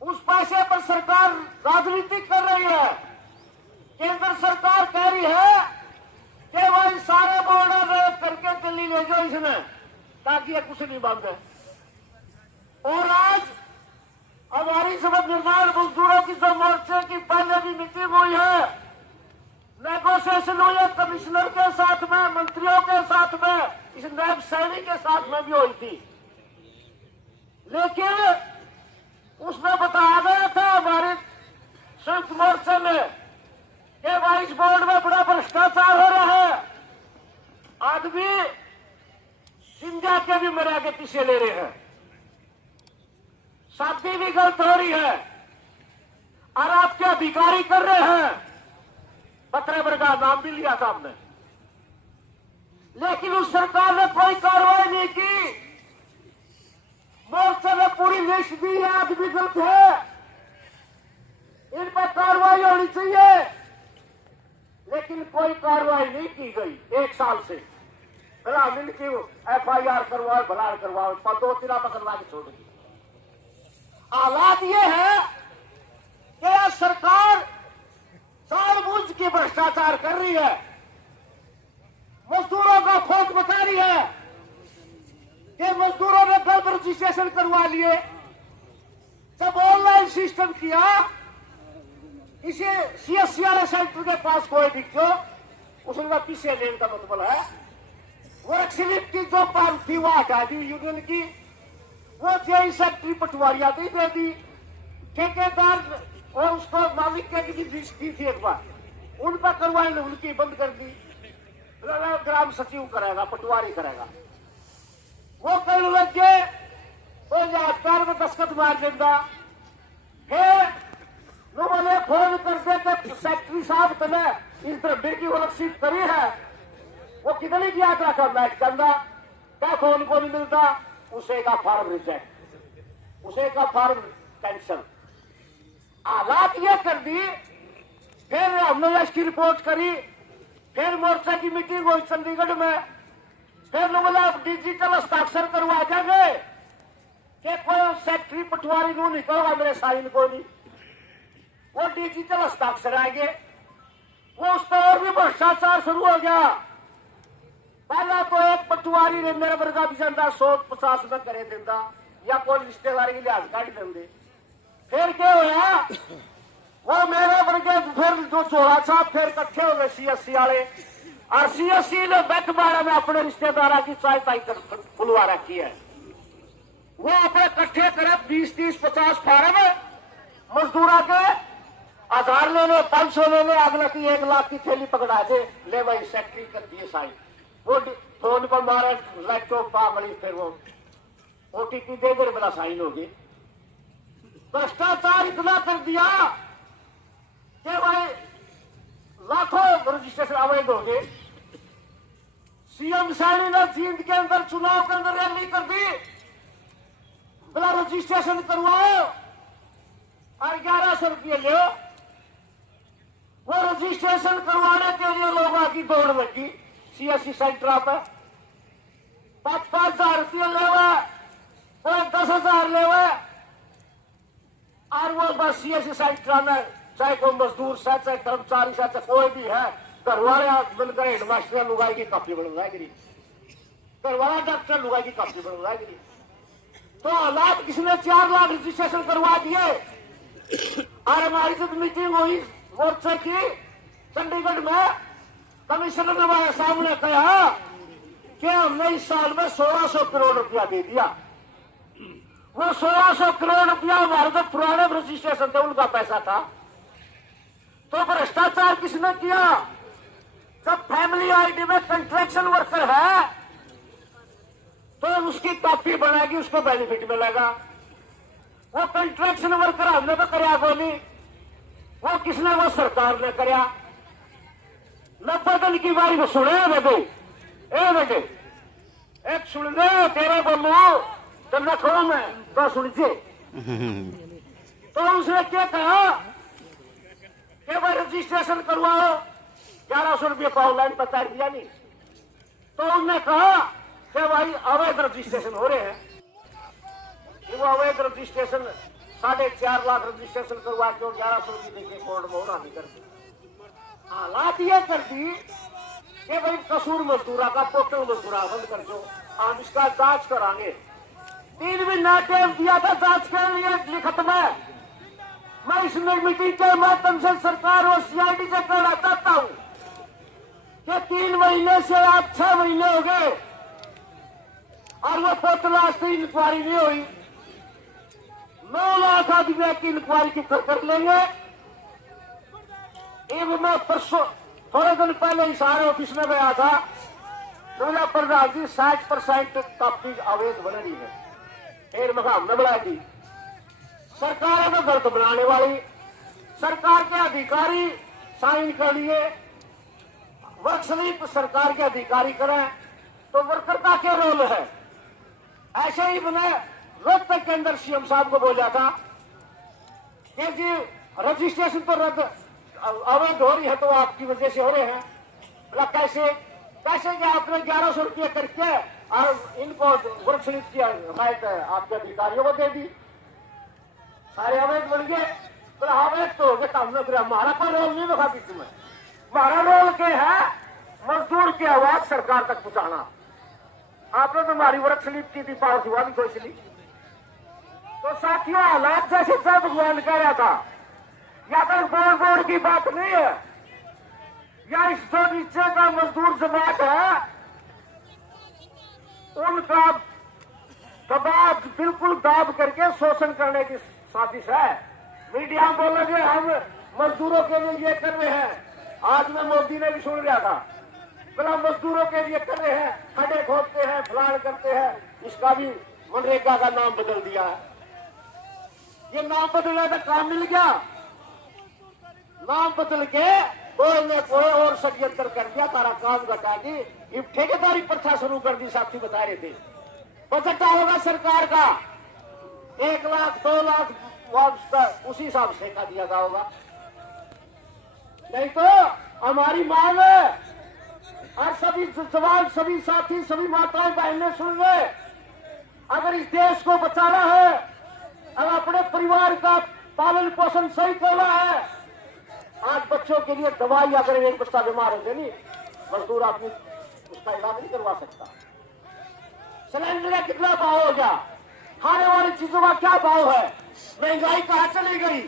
उस पैसे पर सरकार राजनीति कर रही है। केंद्र सरकार कह रही है कि भाई सारे बोर्ड करके दिल्ली ले जाओ इसमें, ताकि ये कुछ नहीं बंद है। और आज हमारी सब निर्माण मजदूरों की जो मोर्चे की पहले भी मीटिंग हुई है, नेगोशिएशन हुई है कमिश्नर के साथ में, मंत्रियों के साथ में, इस नैब सैनी के साथ में भी हुई थी। लेकिन उसमें बताया गया था हमारे संयुक्त मोर्चे में कि भाई इस बोर्ड में बड़ा भ्रष्टाचार हो रहा है, आदमी सिंजा के भी मरा के पीछे ले रहे हैं, शादी भी गलत हो रही है और आपके अधिकारी कर रहे हैं। पत्रेवर का नाम भी लिया था हमने, लेकिन उस सरकार ने कोई कार्रवाई नहीं की। मोर्चे ने पूरी लिस्ट दी है, आदमी गलत है, इन पर कार्रवाई होनी चाहिए, लेकिन कोई कार्रवाई नहीं की गई 1 साल से। भला इनकी FIR करवाओ, भला करवाओ, 2-3 पकड़वा के छोड़ दी। हालात ये है कि यह सरकार जानबूझ के भ्रष्टाचार कर रही है, मजदूरों का खोट बता रही है कि मजदूरों ने गलत रजिस्ट्रेशन करवा लिए। जब ऑनलाइन सिस्टम किया, इसे CSC वाले सेंटर के पास कोई दिख जो उसने पीछे लेने का मतलब है वर्क स्लिप की जो पाल थी वो हटा दी यूनियन की, वो जेई सेक्रेटरी पटवारिया दी दे दी, ठेकेदार और उसको मालिक के भी लिस्ट की थी एक बार, उन पर करवाई ने उनकी बंद कर दी। ग्राम सचिव करेगा, पटवारी करेगा, वो कहने लग गए तो यादगार में दस्तखत मार देगा। फिर लोगों फोन कर दे कि सेक्रेटरी साहब तुमने इस तरह की वर्कशीट करी है, वो कितनी की याद रखा बैठ करना, क्या फोन को नहीं मिलता, उसे का फॉर्म रिजेक्ट, उसे का फॉर्म कैंसिल। हालात ये कर दी। फिर हमने इसकी रिपोर्ट करी, फिर मोर्चा की मीटिंग हुई चंडीगढ़ में, फिर लोगों ने डिजिटल हस्ताक्षर करवा देंगे कि कोई सेक्रेटरी पटवारी को नहीं कहोगा मेरे साइन को नहीं, वो डिजिटल हस्ताक्षर आएंगे। वो उस पर और भी भ्रष्टाचार शुरू हो गया। पहला तो एक पटवारी ने मेरे वर्गा भी जाता 150 में करे देता या कोई रिश्तेदारी के लिहाज काट देंगे। फिर क्या होया, वो मेरे वर्गे फिर जो चोरा छाप फिर इकट्ठे हो गए CSC वाले, और CSC ने बैठ बाड़ा में अपने रिश्तेदारा की चाय ताई खुलवा रखी है। वो अपने इकट्ठे करे 20-30-50 फार्म मजदूरा के 1000 लेने, 500 लेने, अगला की 1 लाख की थैली पकड़ा दे, ले भाई सेक्रेटरी कर दिए साइन, वो फोन पर मारा लैपटॉप पागली, फिर वो OTP दे दे बड़ा साइन होगी। भ्रष्टाचार इतना कर दिया कि भाई लाखों रजिस्ट्रेशन अवैध हो गए। CM सैनी ने जींद के अंदर चुनाव के अंदर रैली कर दी, बड़ा रजिस्ट्रेशन करवाओ और 1100 रुपये लो। वो रजिस्ट्रेशन करवाने के लिए लोगों की दौड़ लगी CSC सेंटर पर, 5-5 हजार रुपये लेवा, कोई 10,000 लेवा, और वो बस CSC सेंटर में चाहे कोई मजदूर से, चाहे कर्मचारी से, चाहे कोई भी है, घर वाले मिलकर हेडमास्टर लुगाई की कापी बनवाएगी, घर वाला डॉक्टर लुगाई की कापी बनवाएगी। तो हालात किसने 4 लाख रजिस्ट्रेशन करवा दिए। और हमारी जब मीटिंग हुई मोर्चे की चंडीगढ़ में, कमिश्नर ने हमारे सामने कहा कि हमने इस साल में 1600 करोड़ रुपया दे दिया। वो 1600 करोड़ रुपया हमारे जो पुराने रजिस्ट्रेशन थे उनका पैसा था। तो भ्रष्टाचार किसने किया? जब फैमिली आईडी में कंट्रैक्शन वर्कर है तो उसकी कॉपी बनाएगी, उसको बेनिफिट मिलेगा। वो कंट्रैक्शन वर्कर हमने तो कराया बोली, वो किसने? वो सरकार ने कराया। 90 दिन की बारी को सुने बेटे, बेटे एक सुन दे तेरे बोलू तो न कहो मैं तो सुनिए। तो उसने क्या कहा कि भाई रजिस्ट्रेशन करवाओ, 1100 रुपये का ऑनलाइन बता दिया नहीं। तो उन्होंने कहा कि भाई अवैध रजिस्ट्रेशन हो रहे हैं। वो अवैध रजिस्ट्रेशन 4.5 लाख रजिस्ट्रेशन करवा के 1100 रुपये देके कोर्ट में होना नहीं करती। हालात ये कर दी कि भाई कसूर मजदूरा का पोर्टल मजदूरा बंद कर दो, हम इसका जांच करांगे। 3 महीना टाइम दिया था जांच के लिए लिखत में। मैं इस मीटिंग के माध्यम से सरकार और CID से कहना चाहता हूं महीने से आप 6 महीने हो गए और वो पोतलाश की इंक्वायरी नहीं हुई। 9 लाख आदमी की इंक्वायरी की कर लेंगे। एक मैं परसों थोड़े दिन पहले इशारे ऑफिस में गया था, बोला प्रधान जी 60% कापी अवैध बन रही है। फिर मैं हमने बढ़ाई थी। सरकार है तो गलत बनाने वाली, सरकार के अधिकारी साइन कर लिए, वर्क स्लिप सरकार के अधिकारी करें तो वर्कर का क्या रोल है। ऐसे ही मैंने रोहतक के अंदर सीएम साहब को बोला था कि जी रजिस्ट्रेशन तो रद्द अवैध हो रही है तो आपकी वजह से हो रहे हैं। बोला कैसे कि आपने 1100 रुपये करके और इनको वर्क स्लिप की हिमायत आपके अधिकारियों को दे दी, सारे अवैध बन गए। बोला अवैध तो हमने हमारा कोई रोल नहीं रखा बीच में। हमारा रोल क्या है, मजदूर की आवाज सरकार तक पहुंचाना। आपने तो हमारी वर्क स्लिप की थी, पावर दिवाली कोई स्लिप। तो साथियों हालात जैसे जब भगवान कह रहा था, या तो बोर्ड की बात नहीं है, या इस जो नीचे का मजदूर जमात है उनका दबाव बिल्कुल दाब करके शोषण करने की साजिश है। मीडिया बोलेंगे हम मजदूरों के लिए ये कर रहे हैं। आज में मोदी ने भी सुन लिया था, बोला मजदूरों के लिए कर रहे हैं, खड्डे खोदते हैं, फलान करते हैं। इसका भी मनरेगा का नाम बदल दिया है। ये नाम बदलने का काम मिल गया, नाम बदल के कोई और षड्यंत्र कर दिया, सारा काम घटा दी, ठेकेदारी प्रथा शुरू कर दी। साथी बता रहे थे बजट होगा सरकार का 1 लाख 2 लाख उसी हिसाब से का दिया जाएगा होगा। नहीं तो हमारी मांग है और सभी जवान, सभी साथी, सभी माताएं बहनें सुन रहे, अगर इस देश को बचाना है, अगर अपने परिवार का पालन पोषण सही करना है, आज बच्चों के लिए दवाई अगर एक बच्चा बीमार हो जाए, मजदूर आदमी उसका इलाज नहीं करवा सकता। सिलेंडर का कितना भाव हो गया, खाने वाली चीजों का क्या भाव है, महंगाई कहां चली गई।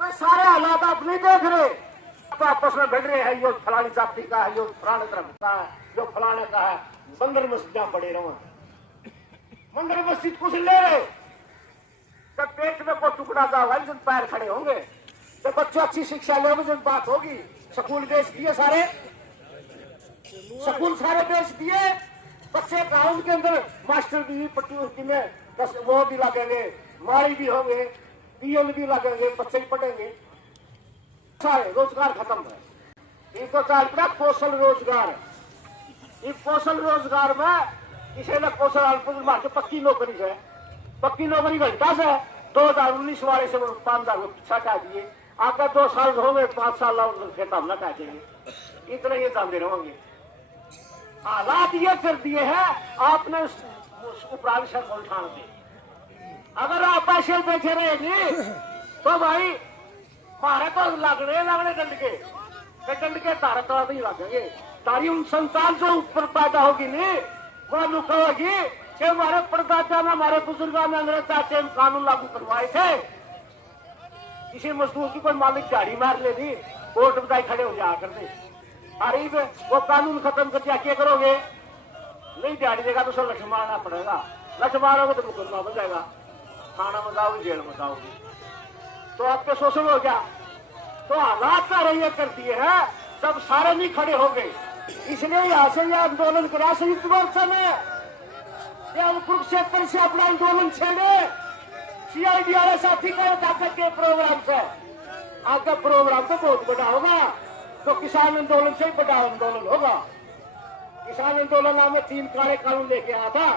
तो सारे हालात आप नहीं देख रहे, तो आपस में भिड़ रहे हैं, यो फलानी जाति का है, यो फलाने धर्म का है, यो फलाने का है। मंदिर मस्जिद पड़े रहो, मंदिर मस्जिद कुछ ले रहे, जब पेट में कोई टुकड़ा जाएगा जब पैर खड़े होंगे, जब बच्चे अच्छी शिक्षा लेंगे जब बात होगी। स्कूल बेच दिए सारे, स्कूल सारे बेच दिए, बच्चे गाँव के अंदर मास्टर भी पट्टी उट्टी में वो भी लगेंगे, मारी भी होंगे, पीएल भी लगेंगे, बच्चे भी पढ़ेंगे, सारे रोजगार खत्म है। इनको चाल पड़ा कौशल रोजगार। इस कौशल रोजगार में इसे न कौशल अल्प के पक्की नौकरी है, पक्की नौकरी घंटा से 2019 वाले से 5,000 पीछा कह दिए। आपका 2 साल हो गए, 5 साल खेता हम न कह देंगे, इतना ये जानते रहेंगे। हालात ये कर दिए हैं आपने उपरांत से उठान से। अगर आप पैसे बैठे रहेंगे तो भाई मारे तो लगने डंड के तारा तारा नहीं लगेंगे। तारी उन संतान जो ऊपर पैदा होगी नहीं, वो लुकाएगी कि हमारे परदादा ने, हमारे बुजुर्गों ने अंग्रेज चाहते कानून लागू करवाए थे। किसी मजदूर की कोई मालिक झाड़ी मार ले दी, कोर्ट बताई खड़े हो जा करते, अरे वो कानून खत्म कर दिया, क्या करोगे? नहीं दिहाड़ी देगा तो सब लक्ष्य मारना पड़ेगा, लक्ष्य मारोगे तो मुकदमा बन जाएगा, थाना में जाओगे, जेल में जाओगे, तो आपके शोषण हो गया। तो हालात का रैया कर दिए है, जब सारे नहीं खड़े हो गए, इसलिए यहाँ से यह आंदोलन करा संयुक्त मोर्चा में, कुरुक्षेत्र से अपना आंदोलन छेड़े। CIDR साथी का ताकत के प्रोग्राम से आपका प्रोग्राम तो बहुत बड़ा होगा, तो किसान आंदोलन से ही बड़ा आंदोलन होगा। किसान आंदोलन में 3 काले कानून लेके आया था,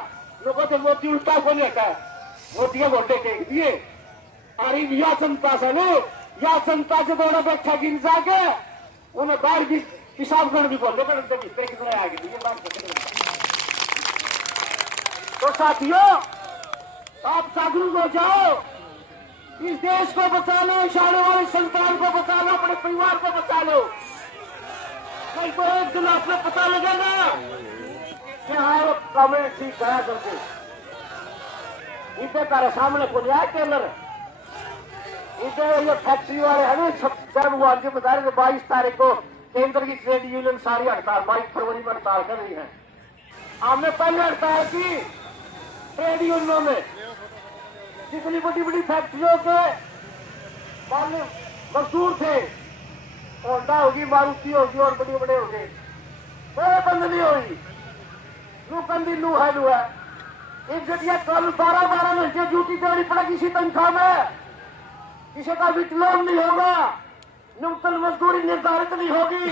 लोगों से मोदी उल्टा को लेता है, मोदी के वोटे टेक दिए। अरे यह जनता से नहीं, या जनता से दोनों बैठा गिर जाके उन्हें बाहर भी पिशाबगढ़ भी बोल कितना आगे। तो साथियों आप जागरूक हो जाओ, इस देश को बचा लो, इस आने वाली संतान को बचा लो, अपने परिवार को बचा लो। नहीं तो एक दिन आपने पता लगेगा कि हाँ वो कमेंट ठीक है करके। इधर तारे सामने को लिया टेलर, इधर ये फैक्ट्री वाले है ना, सब वो आज बता रहे 22 तारीख को केंद्र की ट्रेड यूनियन सारी हड़ताल 22 फरवरी में हड़ताल कर रही है। हमने पहले हड़ताल की ट्रेड यूनियनों में, जितनी बड़ी बड़ी फैक्ट्रियों के मजदूर थे, होंडा होगी, मारुति होगी और बड़े बड़े हो गए, कोई बंद नहीं हुई। नू कंदी नू है नू है। एक जगह कल 12-12 घंटे ड्यूटी देनी पड़ेगी इसी तनख्वाह में, किसी का विकलोन नहीं होगा, न्यूनतम मजदूरी निर्धारित नहीं होगी,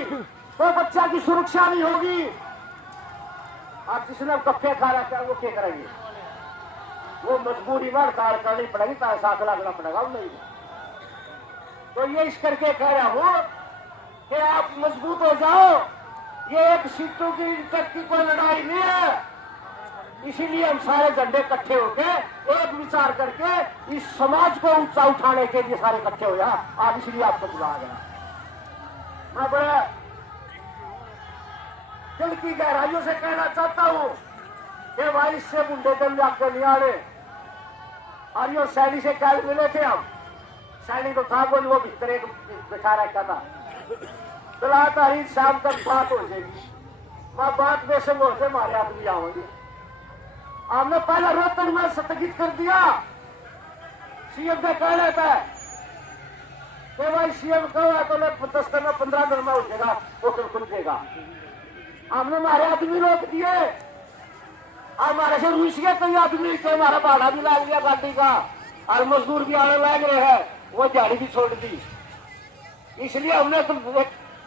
कोई बच्चा की सुरक्षा नहीं होगी। आप जिसने कप्पे खा रखा है वो क्या करेंगे? वो मजबूरी में हड़ताल करनी पड़ेगी, ताकि साथ लगना पड़ेगा नहीं। तो ये इस करके कह रहा हूं कि आप मजबूत हो जाओ। ये एक सीटों की तक की कोई लड़ाई नहीं है, इसीलिए हम सारे झंडे इकट्ठे होके एक विचार करके इस समाज को ऊंचा उठाने के लिए सारे इकट्ठे हो जाए। आज इसलिए आपको बुलाया गया। मैं बड़े दिल की गहराइयों से कहना चाहता हूं कि भाई इससे मुंडे दल आपको नहीं आ रहे। और यो सैनी से कल मिले थे हम, सैनी तो था बोल, वो भीतर एक बिठा रखा था। चला तारीख शाम तक बात हो जाएगी, मैं बात बेसंग हो से हमारे आदमी आवेंगे। हमने पहला रोहतक में स्थगित कर दिया। सीएम का कह रहा था कि भाई सीएम कहा तो 10 दिन में 15 दिन में उठेगा, होटल खुल देगा। हमने हमारे आदमी रोक दिए, हमारे से रुस गए कई आदमी से, हमारा भाड़ा भी लाग लिया गाड़ी का, और मजदूर भी आने लग रहे हैं, वो दिहाड़ी भी छोड़ दी। इसलिए हमने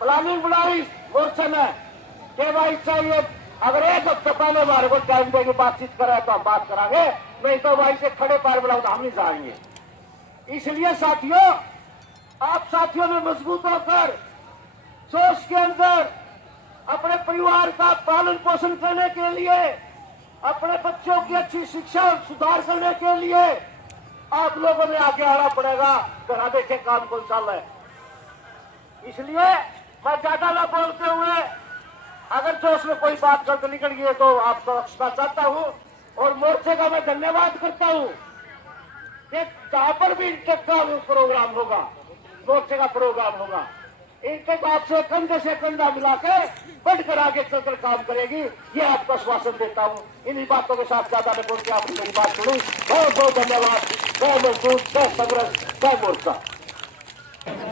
प्लानिंग बनाई मोर्चा में कि भाई चाहिए अगर एक हफ्ते पहले हमारे को टाइम देके बातचीत करे तो हम बात करांगे, नहीं तो भाई से खड़े पैर बुलाओ तो हम नहीं जाएंगे। इसलिए साथियों, आप साथियों ने मजबूत होकर जोश के अंदर अपने परिवार का पालन पोषण करने के लिए, अपने बच्चों की अच्छी शिक्षा सुधार करने के लिए आप लोगों ने आगे आना पड़ेगा। घर देखे काम कौन चल रहा है। इसलिए मैं ज्यादा न बोलते हुए, अगर जोश में कोई बात करके निकल गई है तो आपको क्षमा चाहता हूं, और मोर्चे का मैं धन्यवाद करता हूं कि जहां पर भी इंटेक का प्रोग्राम होगा, मोर्चे का प्रोग्राम होगा, इंटेक आपसे कंधे से कंधा मिलाकर बढ़कर आगे चलकर काम करेगी, ये आपको आश्वासन देता हूं। इन्हीं बातों के साथ ज्यादा न बोल के आपने मेरी बात सुनी। बहुत बहुत धन्यवाद। जय मजदूर, जय संघर्ष, जय मोर्चा।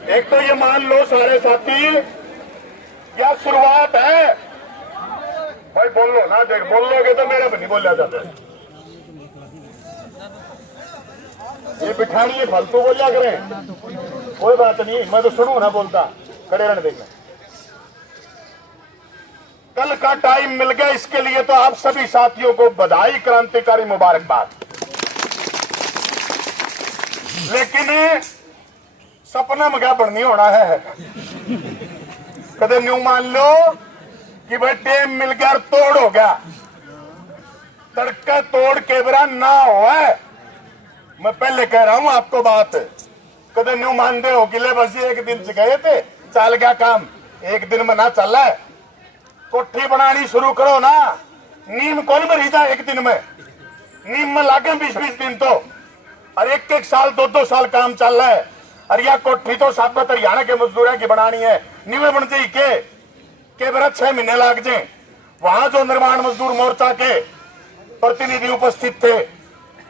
एक तो ये मान लो सारे साथी, यह शुरुआत है। भाई बोल लो ना, देख बोल लोगे तो मेरा भी नहीं बोला जाता। ये बिठानी है, फालतू बोलिया करें, कोई बात नहीं, मैं तो सुनू ना बोलता, खड़े रहने देखना। कल का टाइम मिल गया, इसके लिए तो आप सभी साथियों को बधाई, क्रांतिकारी मुबारकबाद। लेकिन सपना में क्या बढ़नी होना है, कदे न्यू मान लो कि भाई टेम मिल गया और तोड़ हो गया, तड़का तोड़ के बरा ना हो है। मैं पहले कह रहा हूं आपको बात, कदे न्यू मानते हो कि ले बस एक दिन से गए थे, चल गया काम, एक दिन में ना चल है। कोठी बनानी शुरू करो ना, नीम कौन भरी जाए एक दिन में, नीम में लागे 20-20 दिन तो, और 1-1 साल 2-2 साल काम चल रहा है। और यह कोठी तो साबत हरियाणा के मजदूर की बनानी है, नीवे बन जाए के बरा 6 महीने लाग जाए। वहां जो निर्माण मजदूर मोर्चा के प्रतिनिधि उपस्थित थे,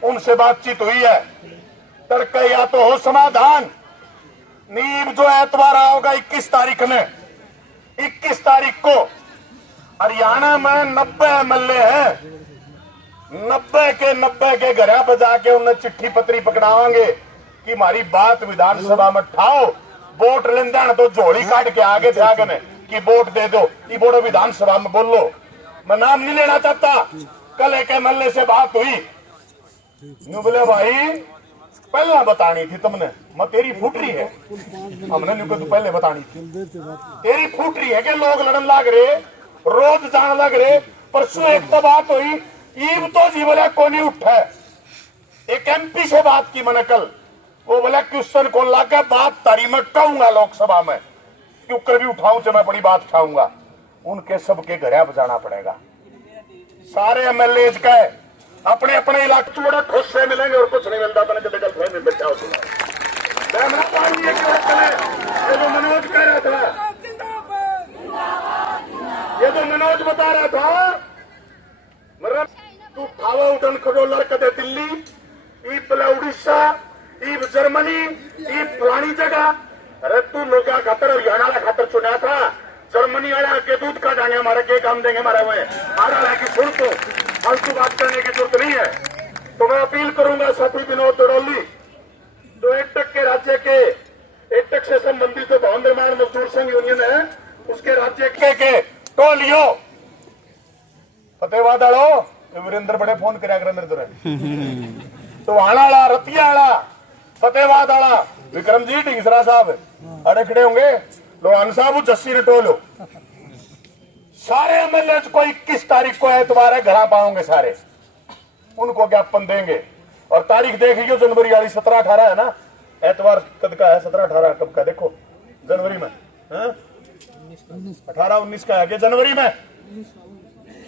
उनसे बातचीत हुई है, तड़का या तो हो समाधान। नींव जो एतवार होगा 21 तारीख में, 21 तारीख को हरियाणा में 90 एमएलए हैं, 90 के घर बजा के उन्हें चिट्ठी पत्री पकड़ावांगे कि हमारी बात विधानसभा में ठाओ। वोट लेन तो झोली काट के आगे थे आगे ने कि वोट दे दो, ये बोलो विधानसभा में बोलो। मैं नाम नहीं लेना चाहता। कल एक एमएलए से बात हुई, न्यू बोले भाई पहला बतानी थी तुमने, मैं तेरी फूटरी है। हमने न्यू को तू पहले बतानी थी, तेरी फूटरी है कि लोग लड़न लग रहे, रोज जान लग रहे। परसों एक तो बात हुई, ईब तो जी बोला को नहीं उठा। एक एमपी से बात की मैंने कल, वो बोला क्वेश्चन कौन लाकर बात तारी में कहूंगा लोकसभा में, क्यों कर भी उठाऊं तो मैं बड़ी बात उठाऊंगा। उनके सबके घर बजाना पड़ेगा। सारे एमएलए का अपने अपने इलाके में बड़ा खुश से मिलेंगे और कुछ नहीं मिलता। मैंने कभी गलत में बच्चा जो मनोज कह रहा था तो मनोज बता रहा था मतलब तू खावा उठन खडोलर कदे दिल्ली ई पला उड़ीसा ई जर्मनी ई फलानी जगह। अरे तू लोग खातर हरियाणा वाला खातर चुना था, जर्मनी वाला के दूध का जाने हमारे के काम देंगे हमारे हुए हमारा की सुन तो फालतू बात करने की जरूरत नहीं है। तो मैं अपील करूंगा साथी विनोद दड़ोली जो एटक के राज्य के एटक से संबंधित जो भवन निर्माण मजदूर संघ यूनियन है उसके राज्य के टोलियो फतेहबाद आड़ो वीरेंद्र बड़े फोन कराया कर मेरे तो वाला रतिया आला फतेहबाद आला विक्रमजीत ढिंगसरा साहब अड़े खड़े होंगे लोहान साहब जस्सी ने टोलो सारे एमएलए को 21 तारीख को एतवार है घर पाओगे सारे उनको ज्ञापन देंगे। और तारीख देखिए जनवरी वाली 17-18 है ना, एतवार कब का है 17-18 कब का देखो जनवरी में 18-19 का है जनवरी में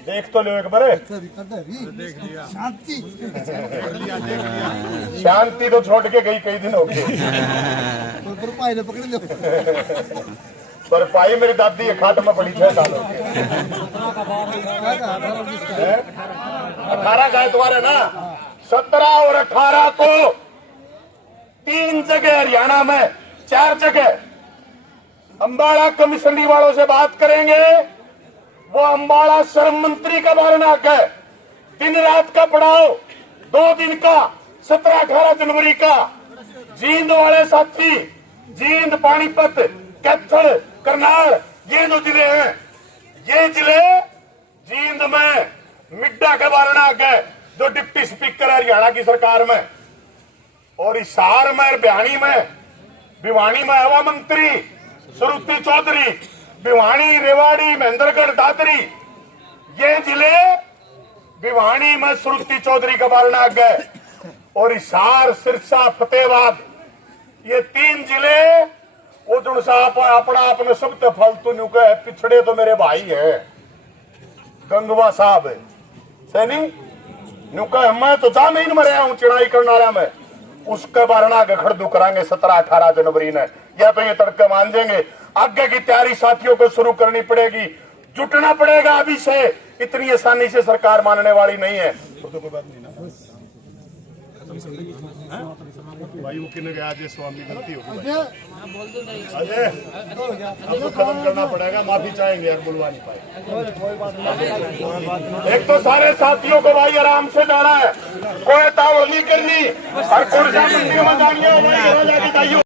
देख तो लो एक बार शांति तो छोड़ के गई कई दिन हो गए पर पाई मेरी दादी ये खाट में पड़ी 6 साल हो गए 18 का एतवार है ना 17 और 18 को 3 जगह हरियाणा में 4 जगह अंबाला कमिश्नरी वालों से बात करेंगे। वो अंबाला श्रम मंत्री का बारनाक है, दिन रात का पड़ाव 2 दिन का 17-18 जनवरी का। जींद वाले साथी जींद पानीपत कैथल करनाल ये जो जिले हैं ये जिले जींद में मिड्डा का बारनाक है जो डिप्टी स्पीकर है हरियाणा की सरकार में। और हिसार में भिवानी में हवा मंत्री श्रुति चौधरी, भिवानी रेवाड़ी महेंद्रगढ़ दादरी ये जिले भिवानी में श्रुति चौधरी का बारनाक है। और हिसार सिरसा फतेहबाद ये 3 जिले उदुण साहब अपना अपने सब तो फालतू न्यू कहे पिछड़े तो मेरे भाई है गंगवा साहब सैनी न्यू कहे मैं तो जा नहीं मर हूं चढ़ाई करना में उसके बारना के खड़दू करांगे 17-18 जनवरी ने या तो ये तड़के मान जाएंगे। आगे की तैयारी साथियों को शुरू करनी पड़ेगी, जुटना पड़ेगा अभी से, इतनी आसानी से सरकार मानने वाली नहीं है। भाई वो किन्ने गया आज स्वामी गलती हो गई अजय अब तो खत्म करना पड़ेगा, माफी चाहेंगे यार बुलवा नहीं पाए। एक तो सारे साथियों को भाई आराम से जाना है, कोई तावड़ नहीं करनी और कुर्सियां मंडी में जानी है